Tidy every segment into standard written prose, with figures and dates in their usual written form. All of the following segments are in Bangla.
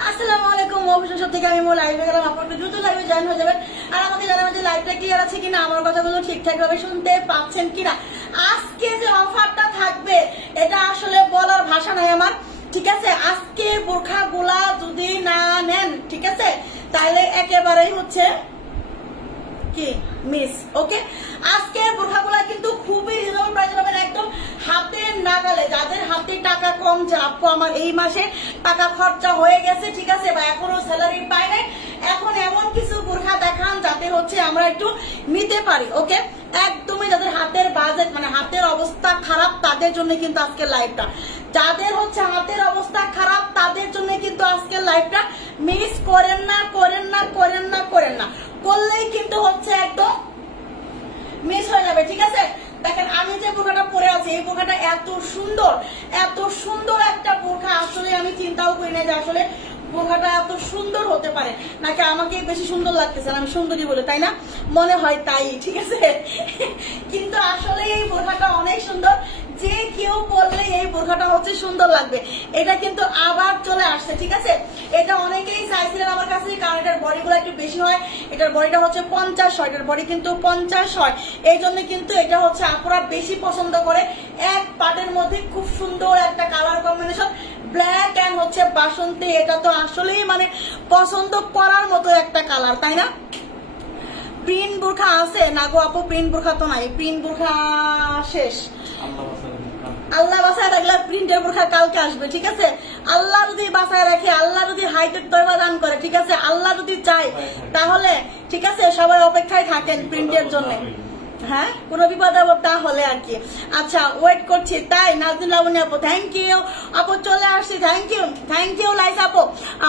আসসালামু আলাইকুম। অবশেষে থেকে আমি মোর লাইভে গেলাম। আপনারা দ্রুত লাইভে জয়েন হয়ে যাবেন আর আমাকে জানাবেন যে লাইভটা ক্লিয়ার আছে কিনা, আমার কথাগুলো ঠিকঠাক ভাবে শুনতে পাচ্ছেন কিনা। আজকে যে অফারটা থাকবে এটা আসলে বলার ভাষা নাই আমার, ঠিক আছে। আজকে বোরখাগুলা যদি না নেন, ঠিক আছে, তাহলে একেবারেই হচ্ছে কি মিস। ওকে, আজকে বোরখাগুলা কিন্তু খুবই রিজনেবল প্রাইসে পাবেন, একদম হাতের নাগালে। যাদের হাতে টাকা কম, যে আপু আমার এই মাসে টাকা খরচা হয়ে গেছে, ঠিক আছে, বা এখনো স্যালারি পাই নাই, এখন এমন কিছু বোরখা দেখান যাতে হচ্ছে আমরা একটু নিতে পারি। ওকে, একদমই যাদের হাতের বাজেট মানে হাতের অবস্থা খারাপ তাদের জন্য কিন্তু আজকের লাইভটা, যাদের হচ্ছে হাতের অবস্থা খারাপ তাদের জন্য কিন্তু আজকের লাইভটা মিস করেন না, করেন না, করেন না, করেন না। করলেই কিন্তু হচ্ছে একদম মিস হয়ে যাবে, ঠিক আছে। দেখেন আমি যে বোরখাটা পরে আছি, এই বোরখাটা এত সুন্দর, এত সুন্দর একটা বোরখা, আসলে আমি চিন্তাও করি না যে আসলে বোরখাটা এত সুন্দর হতে পারে, নাকি আমাকে বেশি সুন্দর লাগতেছে, আমি সুন্দরী বলে, তাই না? মনে হয় তাই, ঠিক আছে। কিন্তু আসলে এই বোরখাটা অনেক সুন্দর, যে কেউ পরলে এই বোরখাটা হচ্ছে সুন্দর লাগবে। এটা কিন্তু আবার চলে আসছে, ঠিক আছে। এটা অনেকেই চাইছিলেন আমার কাছে, কারণ এটার বডিগুলো একটু বেশি হয়, এটার বডিটা হচ্ছে 50 হয়, এটার বডি কিন্তু 50 হয়, এই জন্য কিন্তু এটা হচ্ছে আপুরা বেশি পছন্দ করে। এক পাটের মধ্যে খুব সুন্দর একটা কালার কম্বিনেশন, ব্ল্যাক এন্ড হচ্ছে বাসন্তী, এটা তো আসলেই মানে পছন্দ করার মতো একটা কালার, তাই না? প্রিন্ট বোরখা আছে না গো আপু? প্রিন্ট বোরখা তো নাই, প্রিন্ট বোরখা শেষ। আল্লাহ বাসায় রাখলে প্রিন্টের বোরখা কালকে আসবে, ঠিক আছে। আল্লাহ যদি বাসায় রাখে, আল্লাহ যদি হাইটের তয়বা দান করে, ঠিক আছে, আল্লাহ যদি চায় তাহলে, ঠিক আছে, সবাই অপেক্ষায় থাকেন প্রিন্টের জন্য। হ্যাঁ, কোনো বিপদ আপদ তাহলে আর কি। আচ্ছা, ওয়েট করছি, তাই নাজনীন লাবণী আপু, থ্যাংক ইউ আপু, চলে আসছি, থ্যাংক ইউ, থ্যাংক ইউ লাইস আপু,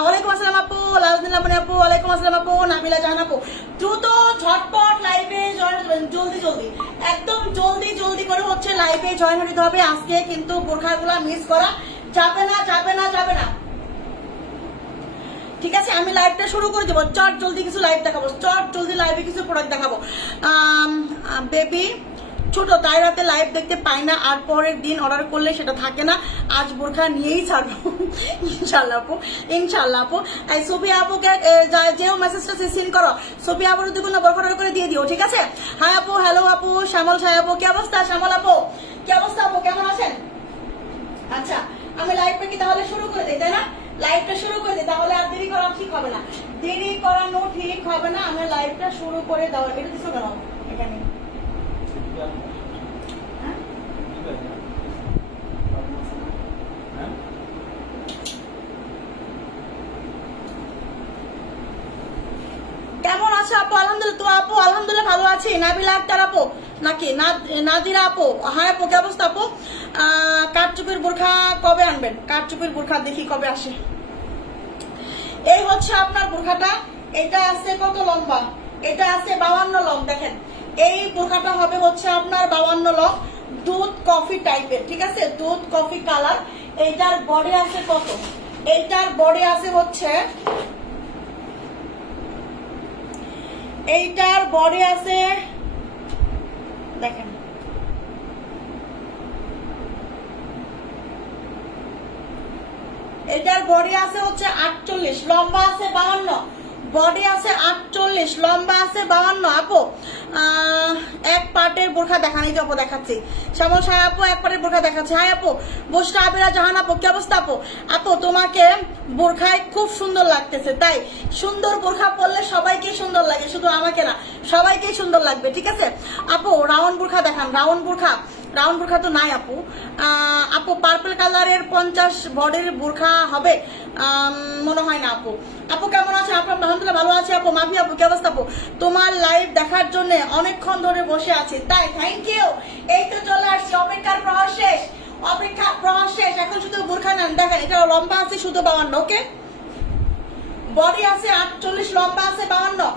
ওয়ালাইকুম আসসালাম আপু, নাজনীন লাবণী আপু, ওয়ালাইকুম আসসালাম আপু, নাবিলা জাহান আপু। দ্রুত ঝটপট লাইভে জয়েন হবেন, জলদি জলদি, একদম জলদি জলদি করে হচ্ছে লাইভে জয়েন হতে হবে। আজকে কিন্তু বোরখাগুলা মিস করা যাবে না, যাবে না, যাবে না, ঠিক আছে। আমি লাইভটা শুরু করে দেবো, চট জলদি কিছু লাইভ দেখাবো, চট জলদি লাইভে কিছু প্রোডাক্ট দেখাবো। বেবি ছোট, তাই রাতে লাইভ দেখতে পাই না, আর পরের দিন অর্ডার করলে সেটা থাকে না। আজ বোরখা নিয়েই ছাড়বো ইনশাল্লাহ আপু, ইনশাল্লাহ আপু। এই সোফিয়া আপুকে যেও মেসেজটা সিন করো, সোফিয়া আপুর যদি কোনো বোরখা অর্ডার করে দিয়ে দিও, ঠিক আছে। হাই আপু, হ্যালো আপু, শ্যামল সাই আপু, কি অবস্থা? শ্যামল আপু কি অবস্থা আপু, কেমন আছেন? আচ্ছা, আমি লাইভটা কি তাহলে শুরু করে দিই, তাই না? লাইভটা শুরু করে দিই, তাহলে আর দেরি করা ঠিক হবে না, দেরি করানো ঠিক হবে না। আমি লাইভটা শুরু করে দেওয়া, এটা দিচ্ছ কেন এখানে? কেমন আছো আপু? আলহামদুলিল্লাহ। তো আপু আলহামদুলিল্লাহ ভালো আছি। নাবিলা আক্তার আপু নাকি নাদিরা আপু, হ্যাঁ আপু, কি অবস্থা আপু? কাঠচুপির বোরখা কবে আনবেন? কাঠচুপির বোরখা দেখি কবে আসে। এই হচ্ছে আপনার বোরখাটা, এটা আছে কত লম্বা? এটা আছে 52 লং। দেখেন এই বোরখাটা হবে হচ্ছে আপনার 52 লং, দুধ কফি টাইপের, ঠিক আছে, দুধ কফি কালার। এইটার বডি আছে কত? এইটার বডি আছে হচ্ছে, এইটার বডি আছে, দেখেন এটার বডি আছে হচ্ছে 48, লম্বা আছে 52, বডি আছে 48, লম্বা আছে 52 আপু। এক পার্টের বোরখা দেখানি তো আপু, দেখাচ্ছি। শ্যামল সাহা আপু এক পার্টের বোরখা দেখাচ্ছে। হাই আপু, বুশরা আবিরা জাহান আপু, কি অবস্থা আপু? আপু তোমাকে বোরখায় খুব সুন্দর লাগতেছে, তাই সুন্দর বোরখা পরলে সবাইকে সুন্দর লাগে, শুধু আমাকে না, সবাইকেই সুন্দর লাগবে, ঠিক আছে। আপু রাউন্ড বোরখা দেখান, রাউন্ড বোরখা, রাউন্ড বোরখা তো নাই আপু। আপু পার্পল কালারের 50 বডির বোরখা হবে? মনে হয় না আপু। আপু কেমন আছে? আপু আলহামদুলিল্লাহ ভালো আছে আপু। মাফি আপু কি অবস্থা আপু? তোমার লাইভ দেখার জন্য অনেকক্ষণ ধরে বসে আছি, তাই থ্যাংক ইউ। এই তো চলে আসছি, অপেক্ষার প্রহর শেষ, অপেক্ষার প্রহর শেষ, এখন শুধু বোরখা নেন। দেখেন এটা লম্বা আছে শুধু 52, ওকে, বডি আছে 48, লম্বা আছে 52,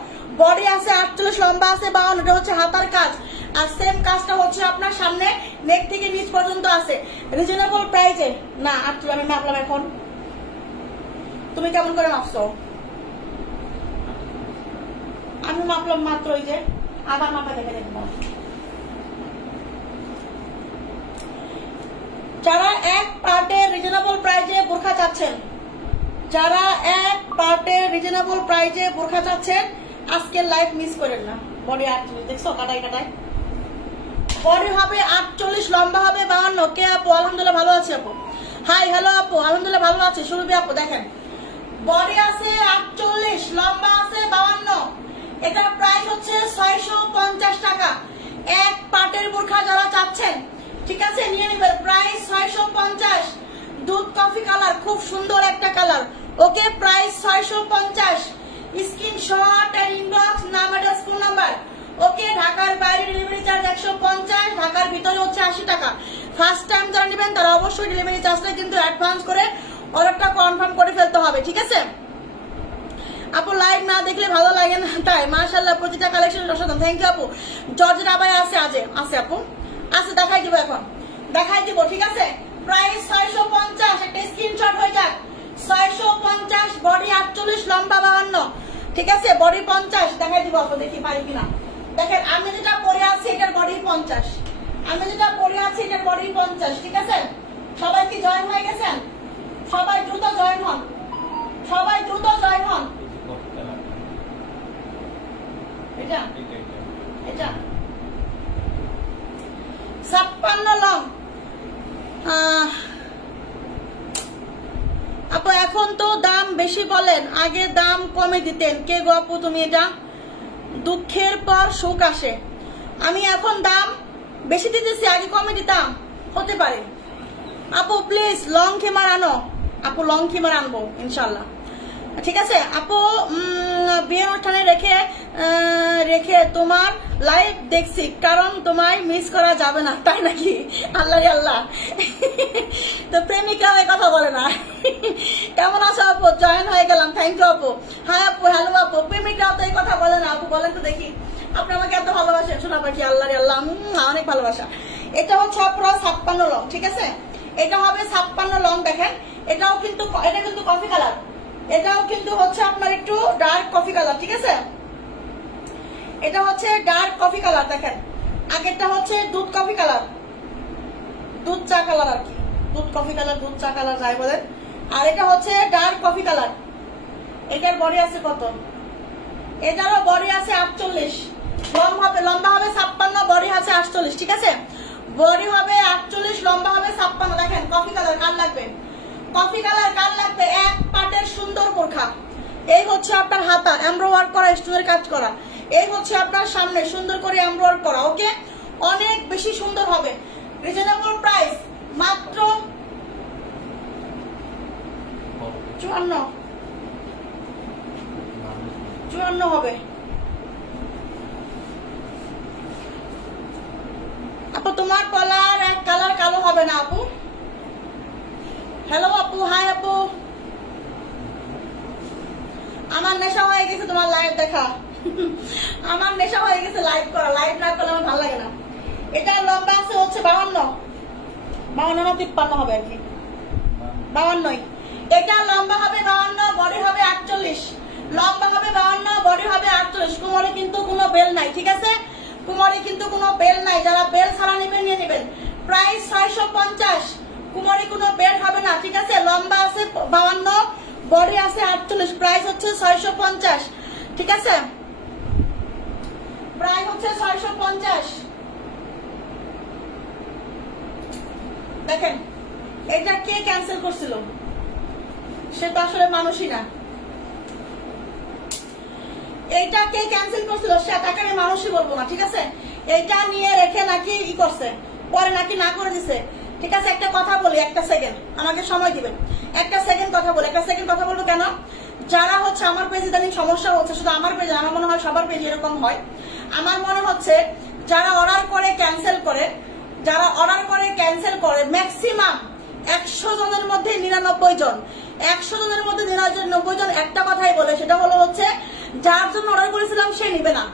বডি আছে 48, লম্বা আছে 52, এটা হচ্ছে হাতার কাজ। আর সেম কাজটা হচ্ছে আপনার সামনে নেক থেকে নিচ পর্যন্ত আছে, রিজনেবল প্রাইসে। না আর আমি মাপলাম এখন, তুমি কেমন করে মাপছো? আমি মাপলাম মাত্র ওই যে আধা মাপা দেখে দেখবো। যারা এক পার্টে রিজনেবল প্রাইসে বোরখা চাচ্ছেন যারা এক পার্টে রিজনেবল প্রাইজে বোরখা চাচ্ছেন আজকের লাইভ মিস করেন না। বডি 48 দেখছো কাটাই কাটাই বডি হবে 48, লম্বা হবে 52। কে আপু? আলহামদুলিল্লাহ ভালো আছি আপু। হাই হ্যালো আপু, আলহামদুলিল্লাহ ভালো আছি। সুরভি আপু দেখেন বডি আছে 48, লম্বা আছে 52। এটার প্রাইস হচ্ছে 650 টাকা। এক পাটের বোরখা যারা চাচ্ছেন ঠিক আছে নিয়ে নেবেন, প্রাইস 650। দুধ কফি কালার, খুব সুন্দর একটা কালার। ওকে, প্রাইস 650। স্ক্রিনশট আর ইনবক্স, নাম অ্যাড্রেস ফোন নাম্বার। ওকে, ঢাকার বাইরে ডেলিভারি চার্জ 150, ঢাকার ভিতরে হচ্ছে 80 টাকা। ফার্স্ট টাইম যারা নেবেন তারা অবশ্যই ডেলিভারি চার্জটা কিন্তু অ্যাডভান্স করে অর্ডারটা কনফার্ম করে ফেলতে হবে, ঠিক আছে আপু? লাইভ না দেখলে ভালো লাগে না তাই? মাশাআল্লাহ, প্রতিটা কালেকশন অসাধারণ। থ্যাংক ইউ আপু। জর্জেট আবাই আছে, আছে আপু, আছে, দেখাই দিব, এখন দেখাই দিব, ঠিক আছে? প্রাইস 650, একটা স্ক্রিনশট হয়ে যাক। 650, বডি 48, লম্বা 52, ঠিক আছে? বডি 50 দেখাই দিব আপু, দেখি পারি কিনা। দেখেন আমি যেটা পরে আছি এটার বডি 50, আমি যেটা পরে আছি এটার বডি 50, ঠিক আছে? সবাই কি জয়েন হয়ে গেছেন? সবাই দ্রুত জয়েন হন, সবাই দ্রুত জয়েন হন। এটা এটা 56 লং আপু। এখন তো দাম বেশি বলেন, আগে দাম কমে দিতেন। কে গো আপু তুমি? এটা দুঃখের পর সুখ আসে। আমি এখন দাম বেশি দিতেছি, আগে কমে দিতাম, হতে পারে। আপু প্লিজ লং খেমার আনো আপু, লং খেমার আনবো ইনশাল্লাহ, ঠিক আছে আপু? বিয়ের অনুষ্ঠানে রেখে তোমার লাইভ দেখছি, কারণ তোমায় মিস করা যাবে না, তাই নাকি? আল্লাহ রে আল্লাহ, তো প্রেমিকা হয়ে কথা বলে না। কেমন আছো আপু? জয়েন হয়ে গেলাম, থ্যাংক ইউ আপু। হ্যাঁ আপু, হ্যালো আপু। প্রেমিকাও তো এই কথা বলে না আপু, বলেন তো দেখি। আপনি আমাকে এত ভালোবাসেন শোনা পাখি, আল্লাহ রে আল্লাহ, অনেক ভালোবাসা। এটা হচ্ছে আপনার 56 লং, ঠিক আছে? এটা হবে 56 লং। দেখেন এটাও কিন্তু, এটা কিন্তু কফি কালার, এটাও কিন্তু হচ্ছে আপনার একটু ডার্ক কফি কালার, ঠিক আছে? এটা হচ্ছে ডার্ক কফি কালার। দেখেন আগেরটা হচ্ছে দুধ কফি কালার, দুধ চা কালার আর কি, দুধ কফি কালার, দুধ চা কালার যাই বলেন। আর এটা হচ্ছে ডার্ক কফি কালার। এটার বডি আছে কত? এটারও বডি আছে 48, লম্বা হবে 56, বডি আছে 48, ঠিক আছে? বডি হবে 48, লম্বা হবে 56। দেখেন কফি কালার কার লাগবে? কফি কালার কার লাগবে? এক পাটের সুন্দর বোরখা। এই হচ্ছে আপনার হাতা এমব্রয়ডারি করা, স্টোনের কাজ করা। এই হচ্ছে আপনার সামনে সুন্দর করে এমব্রয়ডারি করা। ওকে, অনেক বেশি সুন্দর হবে। রিজনেবল প্রাইস মাত্র 54 হবে আপু। তোমার কলার এক কালার কালো হবে না আপু? হ্যালো আপু, হাই আপু। আমার নেশা হয়ে গেছে তোমার লাইভ দেখা, আমার নেশা হয়ে গেছে লাইভ করা। লাইভ না করলে আমার ভালো লাগে না। এটা লম্বা আছে হচ্ছে 52 না 53 হবে আর কি, 52। এটা লম্বা হবে 52, বডি হবে 48, লম্বা হবে 52, বডি হবে 48। কোমরে কিন্তু কোনো বেল নাই, ঠিক আছে? কোমরে কিন্তু কোনো বেল নাই, যারা বেল ছাড়া নেবেন নিয়ে নেবেন। প্রাইস 650, কোমরে কোনো বেল হবে না, ঠিক আছে? লম্বা আছে 52, বডি আছে 48, প্রাইস হচ্ছে 650, ঠিক আছে? প্রাইস হচ্ছে 650। দেখেন এটা কে ক্যান্সেল করছিল? সে তো আসলে মানুষই না। এইটা কে ক্যান্সেল করছিল সে তাকে আমি মানুষই বলবো না, ঠিক আছে? এইটা নিয়ে রেখে নাকি ই করছে, পরে নাকি না করে দিছে, ঠিক আছে? একটা কথা বলি, একটা সেকেন্ড আমাকে সময় দিবেন, একটা সেকেন্ড কথা বলি। একটা সেকেন্ড কথা বলবো কেন? যারা হচ্ছে আমার পেজে ইদানিং সমস্যা হচ্ছে, শুধু আমার পেজে, আমার মনে হয় সবার পেজে এরকম হয়। আমার মনে হচ্ছে যারা অর্ডার করে ক্যান্সেল করে, যারা অর্ডার করে ক্যান্সেল করে ম্যাক্সিমাম 100 জনের মধ্যে 99 জন, 100 জনের মধ্যে 99 জন একটা কথাই বলে, সেটা হলো হচ্ছে যার জন্য অর্ডার করেছিলাম সে নিবে না,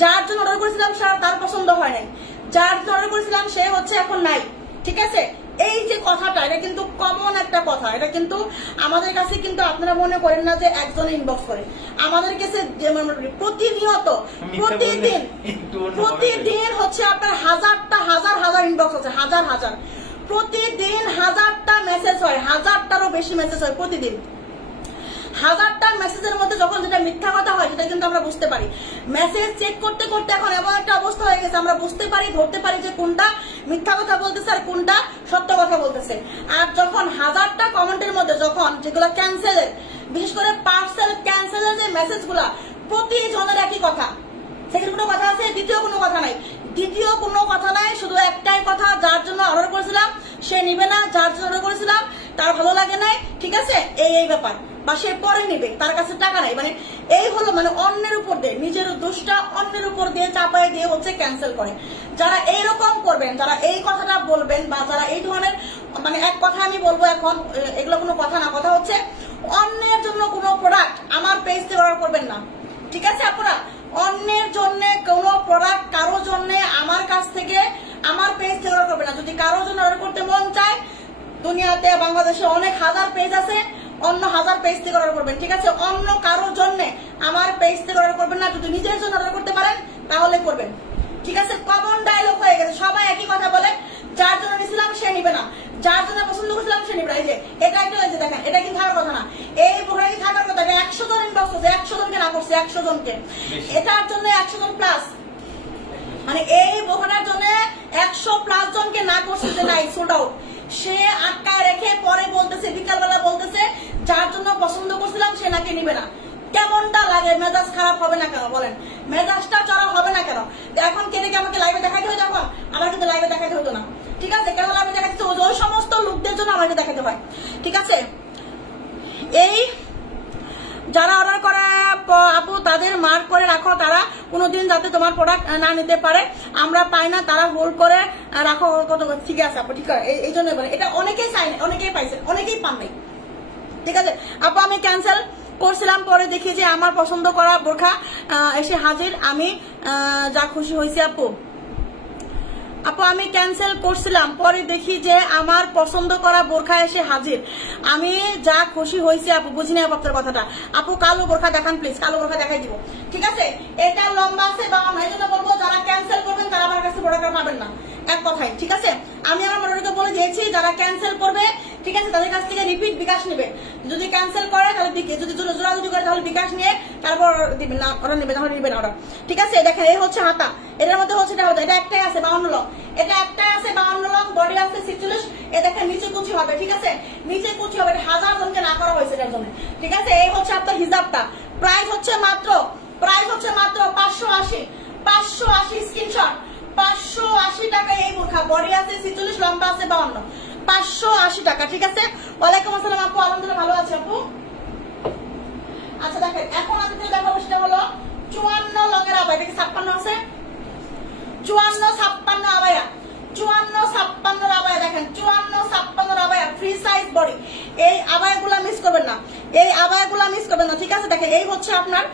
যার জন্য অর্ডার করেছিলাম তার পছন্দ হয় নাই, যার জন্য অর্ডার করেছিলাম সে হচ্ছে এখন নাই, ঠিক আছে? এই যে কথাটা, এটা কিন্তু কমন একটা কথা। এটা কিন্তু আমাদের কাছে কিন্তু আপনারা মনে করেন না যে একজন ইনবক্স করে, আমাদের কাছে প্রতিনিয়ত প্রতিদিন হচ্ছে আপনার হাজার ইনবক্স হচ্ছে, হাজার প্রতিদিন 1000টা মেসেজ হয়, 1000টারও বেশি মেসেজ হয় প্রতিদিন। 1000টা মেসেজের মধ্যে যখন যেটা মিথ্যা কথা হয় সেটা কিন্তু আমরা বুঝতে পারি। মেসেজ চেক করতে করতে এখন এমন একটা অবস্থা হয়ে গেছে আমরা বুঝতে পারি, ধরতে পারি যে কোনটা মিথ্যা কথা বলতেছে আর কোনটা সত্য কথা বলতেছে। আর যখন 1000টা কমেন্টের মধ্যে যখন যেগুলো ক্যান্সেলের, বিশেষ করে পার্সেল ক্যান্সেলের যে মেসেজগুলা প্রতিজনের একই কথা, সেখানে কোনো কথা আছে, দ্বিতীয় কোনো কথা নাই, দ্বিতীয় কোনো কথা নাই, শুধু একটাই কথা, যার জন্য অর্ডার করেছিলাম সে নিবে না, যার জন্য অর্ডার করেছিলাম তার ভালো লাগে নাই, ঠিক আছে, এই ব্যাপার, বা সে পরে নিবে, তার কাছে টাকা নাই, মানে এই হলো মানে অন্যের উপর দিয়ে, নিজের দোষটা অন্যের উপর দিয়ে চাপায় দিয়ে হচ্ছে ক্যান্সেল করে। যারা এইরকম করবেন, যারা এই কথাটা বলবেন, বা যারা এই ধরনের, মানে এক কথা আমি বলবো এখন, এগুলো কোনো কথা না, কথা হচ্ছে অন্যের জন্য কোনো প্রোডাক্ট আমার পেজ থেকে অর্ডার করবেন না, ঠিক আছে আপনারা? অন্যের জন্য কোনো প্রোডাক্ট কারোর জন্য আমার কাছ থেকে আমার পেজ থেকে অর্ডার করবেন না। যদি কারোর জন্য অর্ডার করতে মন চায়, দুনিয়াতে বাংলাদেশে অনেক হাজার পেজ আছে, অন্য 1000 পেজ থেকে অর্ডার করবেন, ঠিক আছে? অন্য কারোর জন্য আমার পেজ থেকে অর্ডার করবেন না। যদি নিজের জন্য অর্ডার করতে পারেন তাহলে করবেন, ঠিক আছে? কমন ডায়লগ হয়ে গেছে, সবাই একই কথা বলে, যার জন্য নিছিলাম সে নিবে না, যার জন্য পছন্দ করছিলাম সে নিবে না। এই যে এটা একটা হয়েছে, দেখেন এটা কি থাকার কথা না, এই বোখানে কি থাকার কথা? 100 জন ইনবক্স করছে, 100 জনকে না করছে, 100 জনকে, এটার জন্য 100 জন প্লাস, মানে এই বোখানার জন্য 100+ জনকে না করছে যে নাই সোল্ড আউট। সে আটকায় রেখে পরে বলতেছে, বিকালবেলা বলতেছে যার জন্য পছন্দ করছিলাম সে নাকি নিবে না। কেমনটা লাগে? মেজাজ খারাপ হবে না কেন বলেন? মেজাজটা চড়া হবে না কেন? এখন কেটে কি আমাকে লাইভে দেখাইতে হয়? তখন আমার কিন্তু লাইভে দেখাইতে হতো না, ঠিক আছে? কেন লাইভে দেখাইতে? ওই সমস্ত লোকদের জন্য আমাকে দেখাতে হয়, ঠিক আছে? এই যারা অর্ডার করে আপু তাদের মার্ক করে রাখো, তারা কোনোদিন যাতে তোমার প্রোডাক্ট না নিতে পারে, আমরা পাই না, তারা হোল্ড করে রাখো, কত, ঠিক আছে আপু, ঠিক আছে? এই জন্য বলে এটা অনেকেই চাই, অনেকেই পাইছে, অনেকেই পান নাই, ঠিক আছে আপু? আমি ক্যান্সেল করছিলাম, পরে দেখি যে আমার পছন্দ করা বোরখা এসে হাজির, আমি যা খুশি হয়েছি আপু। আপু আমি ক্যান্সেল করছিলাম, পরে দেখি যে আমার পছন্দ করা বোরখা এসে হাজির, আমি যা খুশি হয়েছি আপু। বুঝিনি আপু আপনার কথাটা। আপু কালো বোরখা দেখান প্লিজ, কালো বোরখা দেখাই দিব, ঠিক আছে? এটা লম্বা আছে 52, এই জন্য বলবো যারা ক্যান্সেল করবেন তারা আমার কাছে প্রোডাক্ট পাবেন না, এক কথাই, ঠিক আছে? আমি আমার মডারেটরকে বলে দিয়েছি যারা ক্যান্সেল করবে, ঠিক আছে, তাদের কাছ থেকে রিপিট বিকাশ নেবে। যদি ক্যান্সেল করে তাহলে যদি জোরাজুরি করে তাহলে বিকাশ নিয়ে তারপর দিবেন না, ওরা নেবে, তাহলে নেবেন ওরা, ঠিক আছে? দেখেন এই হচ্ছে হাতা, এটার মধ্যে হচ্ছে এটা একটাই আছে 52 লং, এটা একটাই আছে 52 লং, বডি আছে 46, এ দেখেন নিচে কুচি হবে, ঠিক আছে? নিচে কুচি হবে, 1000 জনকে না করা হয়েছে এটার জন্য, ঠিক আছে? এই হচ্ছে আপনার হিজাবটা, প্রাইস হচ্ছে মাত্র 580 স্ক্রিনশট, 580 টাকা এই বোরখা, বডি আছে 46, লম্বা আছে 52, 580 টাকা, ঠিক আছে? ওয়ালাইকুম আসসালাম আপু, আলহামদুলিল্লাহ ভালো আছে আপু। আচ্ছা দেখেন এখন আমি দেখাবো সেটা হলো 54 লংয়ের আবায়া, এটা কি 56 আছে? 54-56 আবায়া, 54-56 আবায়া, দেখেন 54-56 আবায়া, ফ্রি সাইজ বডি। এই আবায়াগুলা মিস করবেন না, এই আবায়াগুলা মিস করবেন না, ঠিক আছে? দেখেন এই হচ্ছে আপনার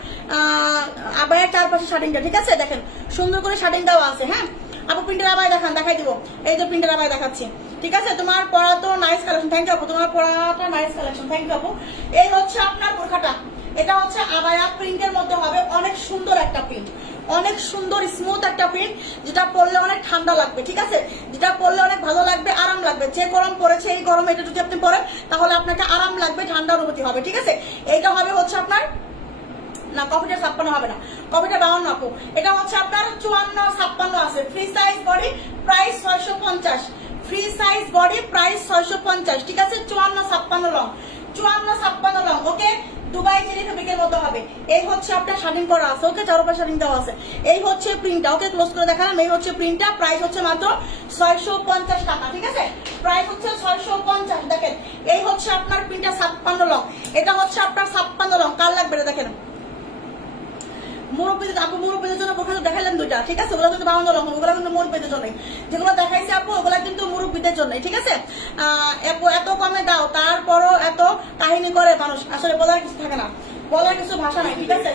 আবায়ার চারপাশে শার্টিংটা, ঠিক আছে? দেখেন সুন্দর করে শার্টিং দেওয়া আছে, হ্যাঁ আপু? প্রিন্টের আবায়া দেখান, দেখাই দিব, এই যে প্রিন্টের আবায়া দেখাচ্ছি, ঠিক আছে? তোমার পড়া তো নাইস কালেকশন, থ্যাংক ইউ আপু, তোমার পড়াটা নাইস কালেকশন, থ্যাংক ইউ আপু। এই হচ্ছে আপনার বোরখাটা, এটা হচ্ছে আবায়া প্রিন্টের মধ্যে হবে, অনেক সুন্দর একটা প্রিন্ট, অনেক সুন্দর স্মুথ একটা প্রিন্ট, যেটা পরলে অনেক ঠান্ডা লাগবে, ঠিক আছে? যেটা পরলে অনেক ভালো লাগবে, আরাম লাগবে। যে গরম পড়েছে এই গরমে এটা যদি আপনি পরেন তাহলে আপনাকে আরাম লাগবে, ঠান্ডা অনুভূতি হবে, ঠিক আছে? এইটা হবে হচ্ছে আপনার, না কপিটা 56 হবে না, কপিটা 52 আপু। এটা হচ্ছে আপনার 54-56 আছে, free size body, price 650, free size body, price 650, ঠিক আছে? 54-56 লং, 54-56 লং, ওকে? দুবাই জেলি ফেব্রিকের মধ্যে হবে। এই হচ্ছে আপনার শার্টিং করা আছে, ওকে? চারপাশে শার্টিং দেওয়া আছে। এই হচ্ছে প্রিন্টটা, ওকে? ক্লোজ করে দেখালাম, এই হচ্ছে প্রিন্টটা, প্রাইস হচ্ছে মাত্র 650 টাকা, ঠিক আছে? প্রাইস হচ্ছে 650। দেখেন এই হচ্ছে আপনার প্রিন্টটা 56 লং, এটা হচ্ছে আপনার 56 লং, কার লাগবে এটা দেখেন? মুরব্বীদের, আপু মুরব্বীদের জন্য বোরখা দেখাইলাম দুইটা, ঠিক আছে? ওগুলো কিন্তু 52 লং, ওগুলো কিন্তু মুরব্বীদের জন্য, যেগুলো দেখাইছে আপু ওগুলো কিন্তু মুরব্বীদের জন্য, ঠিক আছে? এত কমে দাও, তারপরও এত কাহিনী করে মানুষ, আসলে বলার কিছু থাকে না, বলার কিছু ভাষা নাই, ঠিক আছে?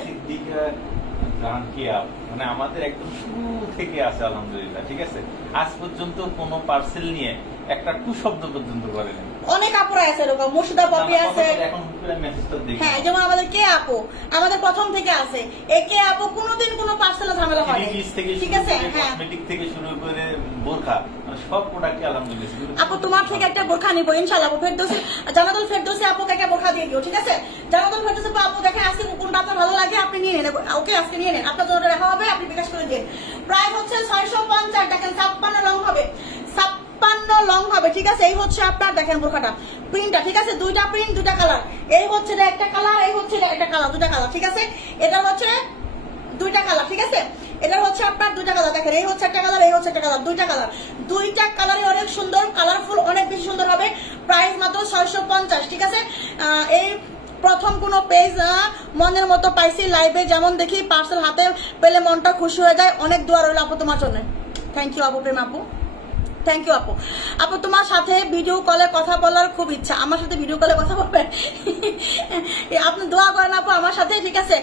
মানে আমাদের একদম শুরু থেকে আছে আলহামদুলিল্লাহ, ঠিক আছে? আজ পর্যন্ত কোন পার্সেল নিয়ে একটা টু শব্দ পর্যন্ত করেনি। অনেক আপুরা আছে এরকম, মুর্শিদা পপি আছে, এখন মেসেজটা দেখি, হ্যাঁ যেমন আমাদের কেয়া আপু আমাদের প্রথম থেকে আছে, একে আপু কোনোদিন কোনো পার্সেল ঝামেলা হয় না, ঠিক আছে? হ্যাঁ, কসমেটিক থেকে শুরু করে বোরকা মানে সব প্রোডাক্ট আলহামদুলিল্লাহ। আপু তোমার থেকে একটা বোরখা নিবো ইনশাআল্লাহ। আপু ফেরদৌসি, জান্নাতুল ফেরদৌসি আপুকে একটা বোরখা দিয়ে দিও, ঠিক আছে? জান্নাতুল ফেরদৌসি আপু দেখেন আজকে কোনটা আপনার ভালো লাগে আপনি নিয়ে নেন, ওকে আজকে নিয়ে নেন, আপনার জন্য রাখা হবে, আপনি বিকাশ করে দিন। প্রাইস হচ্ছে 650, দেখেন 56 লং হবে, 56 লং হবে, ঠিক আছে? এই হচ্ছে আপনার দেখেন বোরখাটা প্রিন্টটা, ঠিক আছে? দুইটা প্রিন্ট দুইটা কালার, এই হচ্ছে একটা কালার, এই হচ্ছে একটা কালার, দুইটা কালার, ঠিক আছে? এটা হচ্ছে দুইটা কালার, ঠিক আছে? এটা হচ্ছে আপনার দুইটা কালার, দেখেন এই হচ্ছে একটা কালার, এই হচ্ছে একটা কালার, দুইটা কালার, দুইটা কালারই অনেক সুন্দর, কালারফুল, অনেক বেশি সুন্দর হবে। প্রাইস মাত্র 650, ঠিক আছে? এই প্রথম কোন পেজ মনের মতো পাইছি লাইভে, যেমন দেখি পার্সেল হাতে পেলে মনটা খুশি হয়ে যায়। অনেক দোয়া রইল আপু তোমার জন্য। থ্যাংক ইউ আপু, প্রেম আপু, থ্যাংক ইউ আপু। আপু তোমার সাথে ভিডিও কলে কথা বলার খুব ইচ্ছা, আমার সাথে ভিডিও কলে কথা বলবেন? আপনি দোয়া করেন আপু আমার সাথে, ঠিক আছে?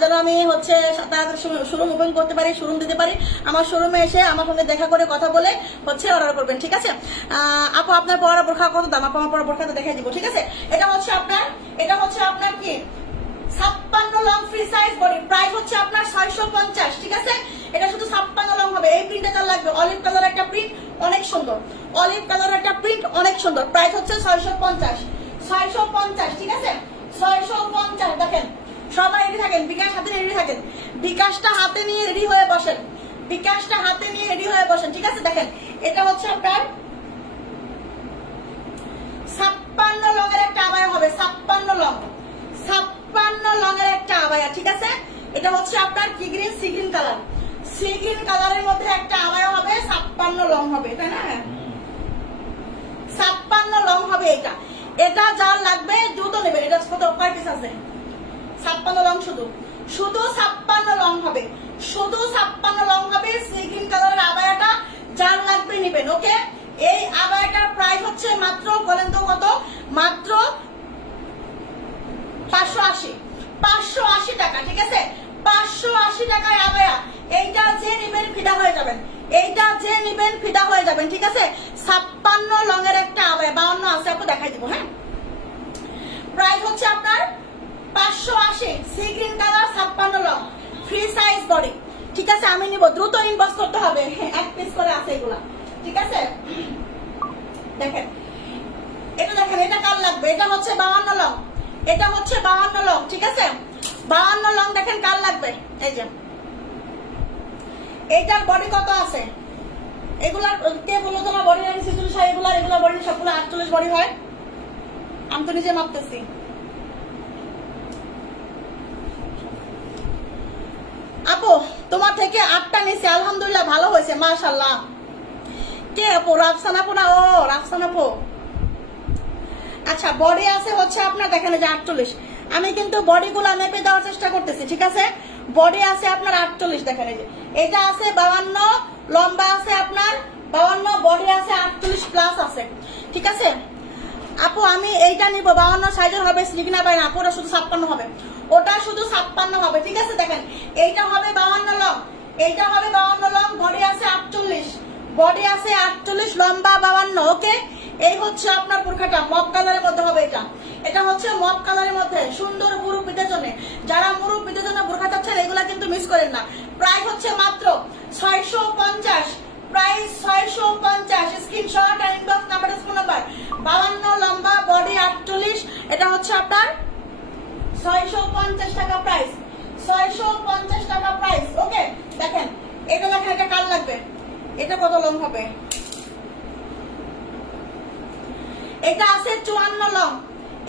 যেন আমি হচ্ছে শোরুম ওপেন করতে পারি, শোরুম দিতে পারি, আমার শোরুমে এসে আমার সঙ্গে দেখা করে কথা বলে হচ্ছে অর্ডার করবেন, ঠিক আছে? আপু আপনার পরা বোরখা কত দাম? আপু আমার পরা বোরখাটা দেখাই দিব, ঠিক আছে? এটা হচ্ছে আপনার কি 56 long free size body, price হচ্ছে আপনার 650, ঠিক আছে? এটা শুধু 56 লং হবে। এই প্রিন্টটা কার লাগবে? অলিভ কালার একটা প্রিন্ট, অনেক সুন্দর, অলিভ কালার একটা প্রিন্ট, অনেক সুন্দর। প্রাইস হচ্ছে 650, ঠিক আছে? 650, দেখেন সবাই রেডি থাকেন, বিকাশ হাতে রেডি থাকেন, বিকাশটা হাতে নিয়ে রেডি হয়ে বসেন, বিকাশটা হাতে নিয়ে রেডি হয়ে বসেন, ঠিক আছে? দেখেন এটা হচ্ছে আপনার 56 লংয়ের একটা আবায়া হবে, 56 লংয়ের একটা আবায়া, ঠিক আছে? এটা হচ্ছে আপনার কি green, sea green colour, sea green কালারের মধ্যে একটা আবায়া হবে, 56 লং হবে, তাই না? 56 লং হবে। এটা যার লাগবে দ্রুত নেবেন। এটা কত কয় পিস আছে? 56 লং, শুধু 56 লং হবে, শুধু 56 লং হবে। সি গ্রিন কালারের আবায়াটা যার লাগবে নেবেন, ওকে? এই আবায়াটার প্রাইস হচ্ছে মাত্র, বলেন তো কত? মাত্র 580 টাকা, ঠিক আছে? 580 টাকায় আবায়া। এইটা যে নেবেন ফিদা হয়ে যাবেন, এইটা যে নেবেন ফিদা হয়ে যাবেন, ঠিক আছে? 56 লংয়ের একটা আবায়া, 52 আছে আপু, দেখাই দিব। হ্যাঁ, প্রাইস হচ্ছে আপনার 580, sea green colour, 56 long, free size body, ঠিক আছে? আমি নিব, দ্রুত ইনবক্স করতে হবে, এক পিস করে আছে এগুলা, ঠিক আছে? দেখেন এটা, দেখেন এটা কার লাগবে? এটা হচ্ছে 52 লং, এটা হচ্ছে 52 লং, ঠিক আছে? 52 লং, দেখেন কার লাগবে? এই যে এইটার বডি কত আছে? এগুলার কে বললো তোমার বডি নাই? 46, এগুলা বডি সবগুলো 48 বডি হয়, আমি তো নিজে মাপতেছি। আপু তোমার থেকে 8টা নিছি, আলহামদুলিল্লাহ ভালো হয়েছে, মাশাআল্লাহ। কে আপু? রাফসান আপু না? ও রাফসান আপু, আচ্ছা। বডি আছে হচ্ছে আপনার, দেখেন যে 48, আমি কিন্তু বডি গুলা মেপে দেওয়ার চেষ্টা করতেছি, ঠিক আছে? বডি আছে আপনার 48, দেখেন এই যে এটা আছে 52, লম্বা আছে আপনার 52, বডি আছে 48 প্লাস আছে, ঠিক আছে? আপু আমি এইটা নিব, 52 সাইজের হবে, স্লিগনা পাই না আপু, ওটা শুধু 56 হবে, ওটা শুধু 56 হবে, ঠিক আছে? দেখেন এইটা হবে 52 লং, এইটা হবে 52 লং, বডি আছে 48, বডি আছে 48, লম্বা 52, ওকে? এই হচ্ছে আপনার বোরখাটা, মপ কালারের মধ্যে হবে। এটা হচ্ছে মপ কালারের মধ্যে, সুন্দর মুরব্বিদের জন্য, যারা মুরব্বিদের জন্য বোরখা চাচ্ছেন এগুলা কিন্তু মিস করেন না। প্রাইস হচ্ছে মাত্র 650, প্রাইস 650, স্ক্রিনশট আর ইনবক্স নাম্বার, ফোন নাম্বার। 52 লম্বা, বডি 48, এটা হচ্ছে আপনার 650 টাকা প্রাইস, 650 টাকা প্রাইস, ওকে? দেখেন এটা, দেখেন এটা কার লাগবে? এটা কত লং হবে? এটা আছে 54 লং,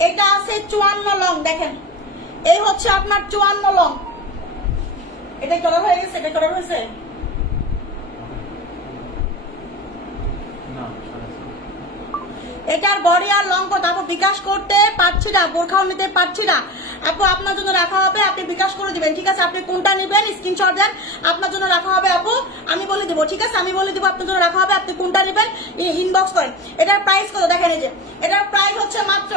এটা আছে 54 লং, দেখেন এই হচ্ছে আপনার 54 লং। এটা কালার হয়ে গেছে, এটা কালার হয়েছে না? এটার বডি আর লং কত? আপু বিকাশ করতে পারছি না, বোরখাও নিতে পারছি না আপু, আপনার জন্য রাখা হবে, আপনি বিকাশ করে দিবেন, ঠিক আছে? আপনি কোনটা নেবেন স্ক্রিনশট দেন, আপনার জন্য রাখা হবে আপু, আমি বলে দিব, ঠিক আছে? আমি বলে দিব আপনার জন্য রাখা হবে, আপনি কোনটা নেবেন ইনবক্স করেন। এটার প্রাইস কত? দেখেন এই যে এটার প্রাইস হচ্ছে মাত্র,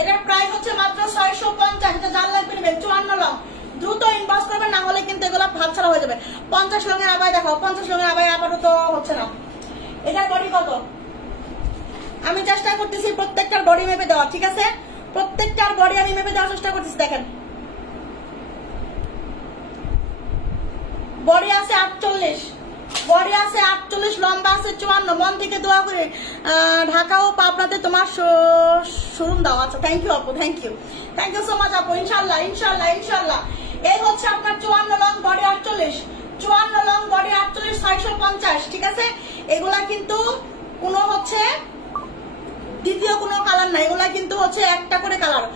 এটার প্রাইস হচ্ছে মাত্র 650, এটা যার লাগবে নেবেন, 54 লং, দ্রুত ইনবক্স করবেন, না হলে কিন্তু এগুলো ভাত ছাড়া হয়ে যাবে। 50 লংয়ের আবাই দেখাও, 50 লংয়ের আবাই আপাতত হচ্ছে না। এটার বডি কত? আমি চেষ্টা করতেছি প্রত্যেকটার বডি মেপে দেওয়া, ঠিক আছে? প্রত্যেকটার বডি আমি মেপে দেওয়ার চেষ্টা করতেছি। দেখেন বডি আছে 48, বডি আছে 48, লম্বা আছে 54। মন থেকে দোয়া করে ঢাকা ও পাবনাতে তোমার শোরুম দাও। আচ্ছা, থ্যাংক ইউ আপু, থ্যাংক ইউ সো মাচ আপু। ইনশাল্লাহ ইনশাল্লাহ ইনশাল্লাহ। এই হচ্ছে আপনার 54 লং, বডি 48, 54 লং, বডি 48, 650। ঠিক আছে, এগুলা কিন্তু কোনো হচ্ছে দ্বিতীয় কোনো কালার না, এগুলা কিন্তু হচ্ছে একটা করে কালার।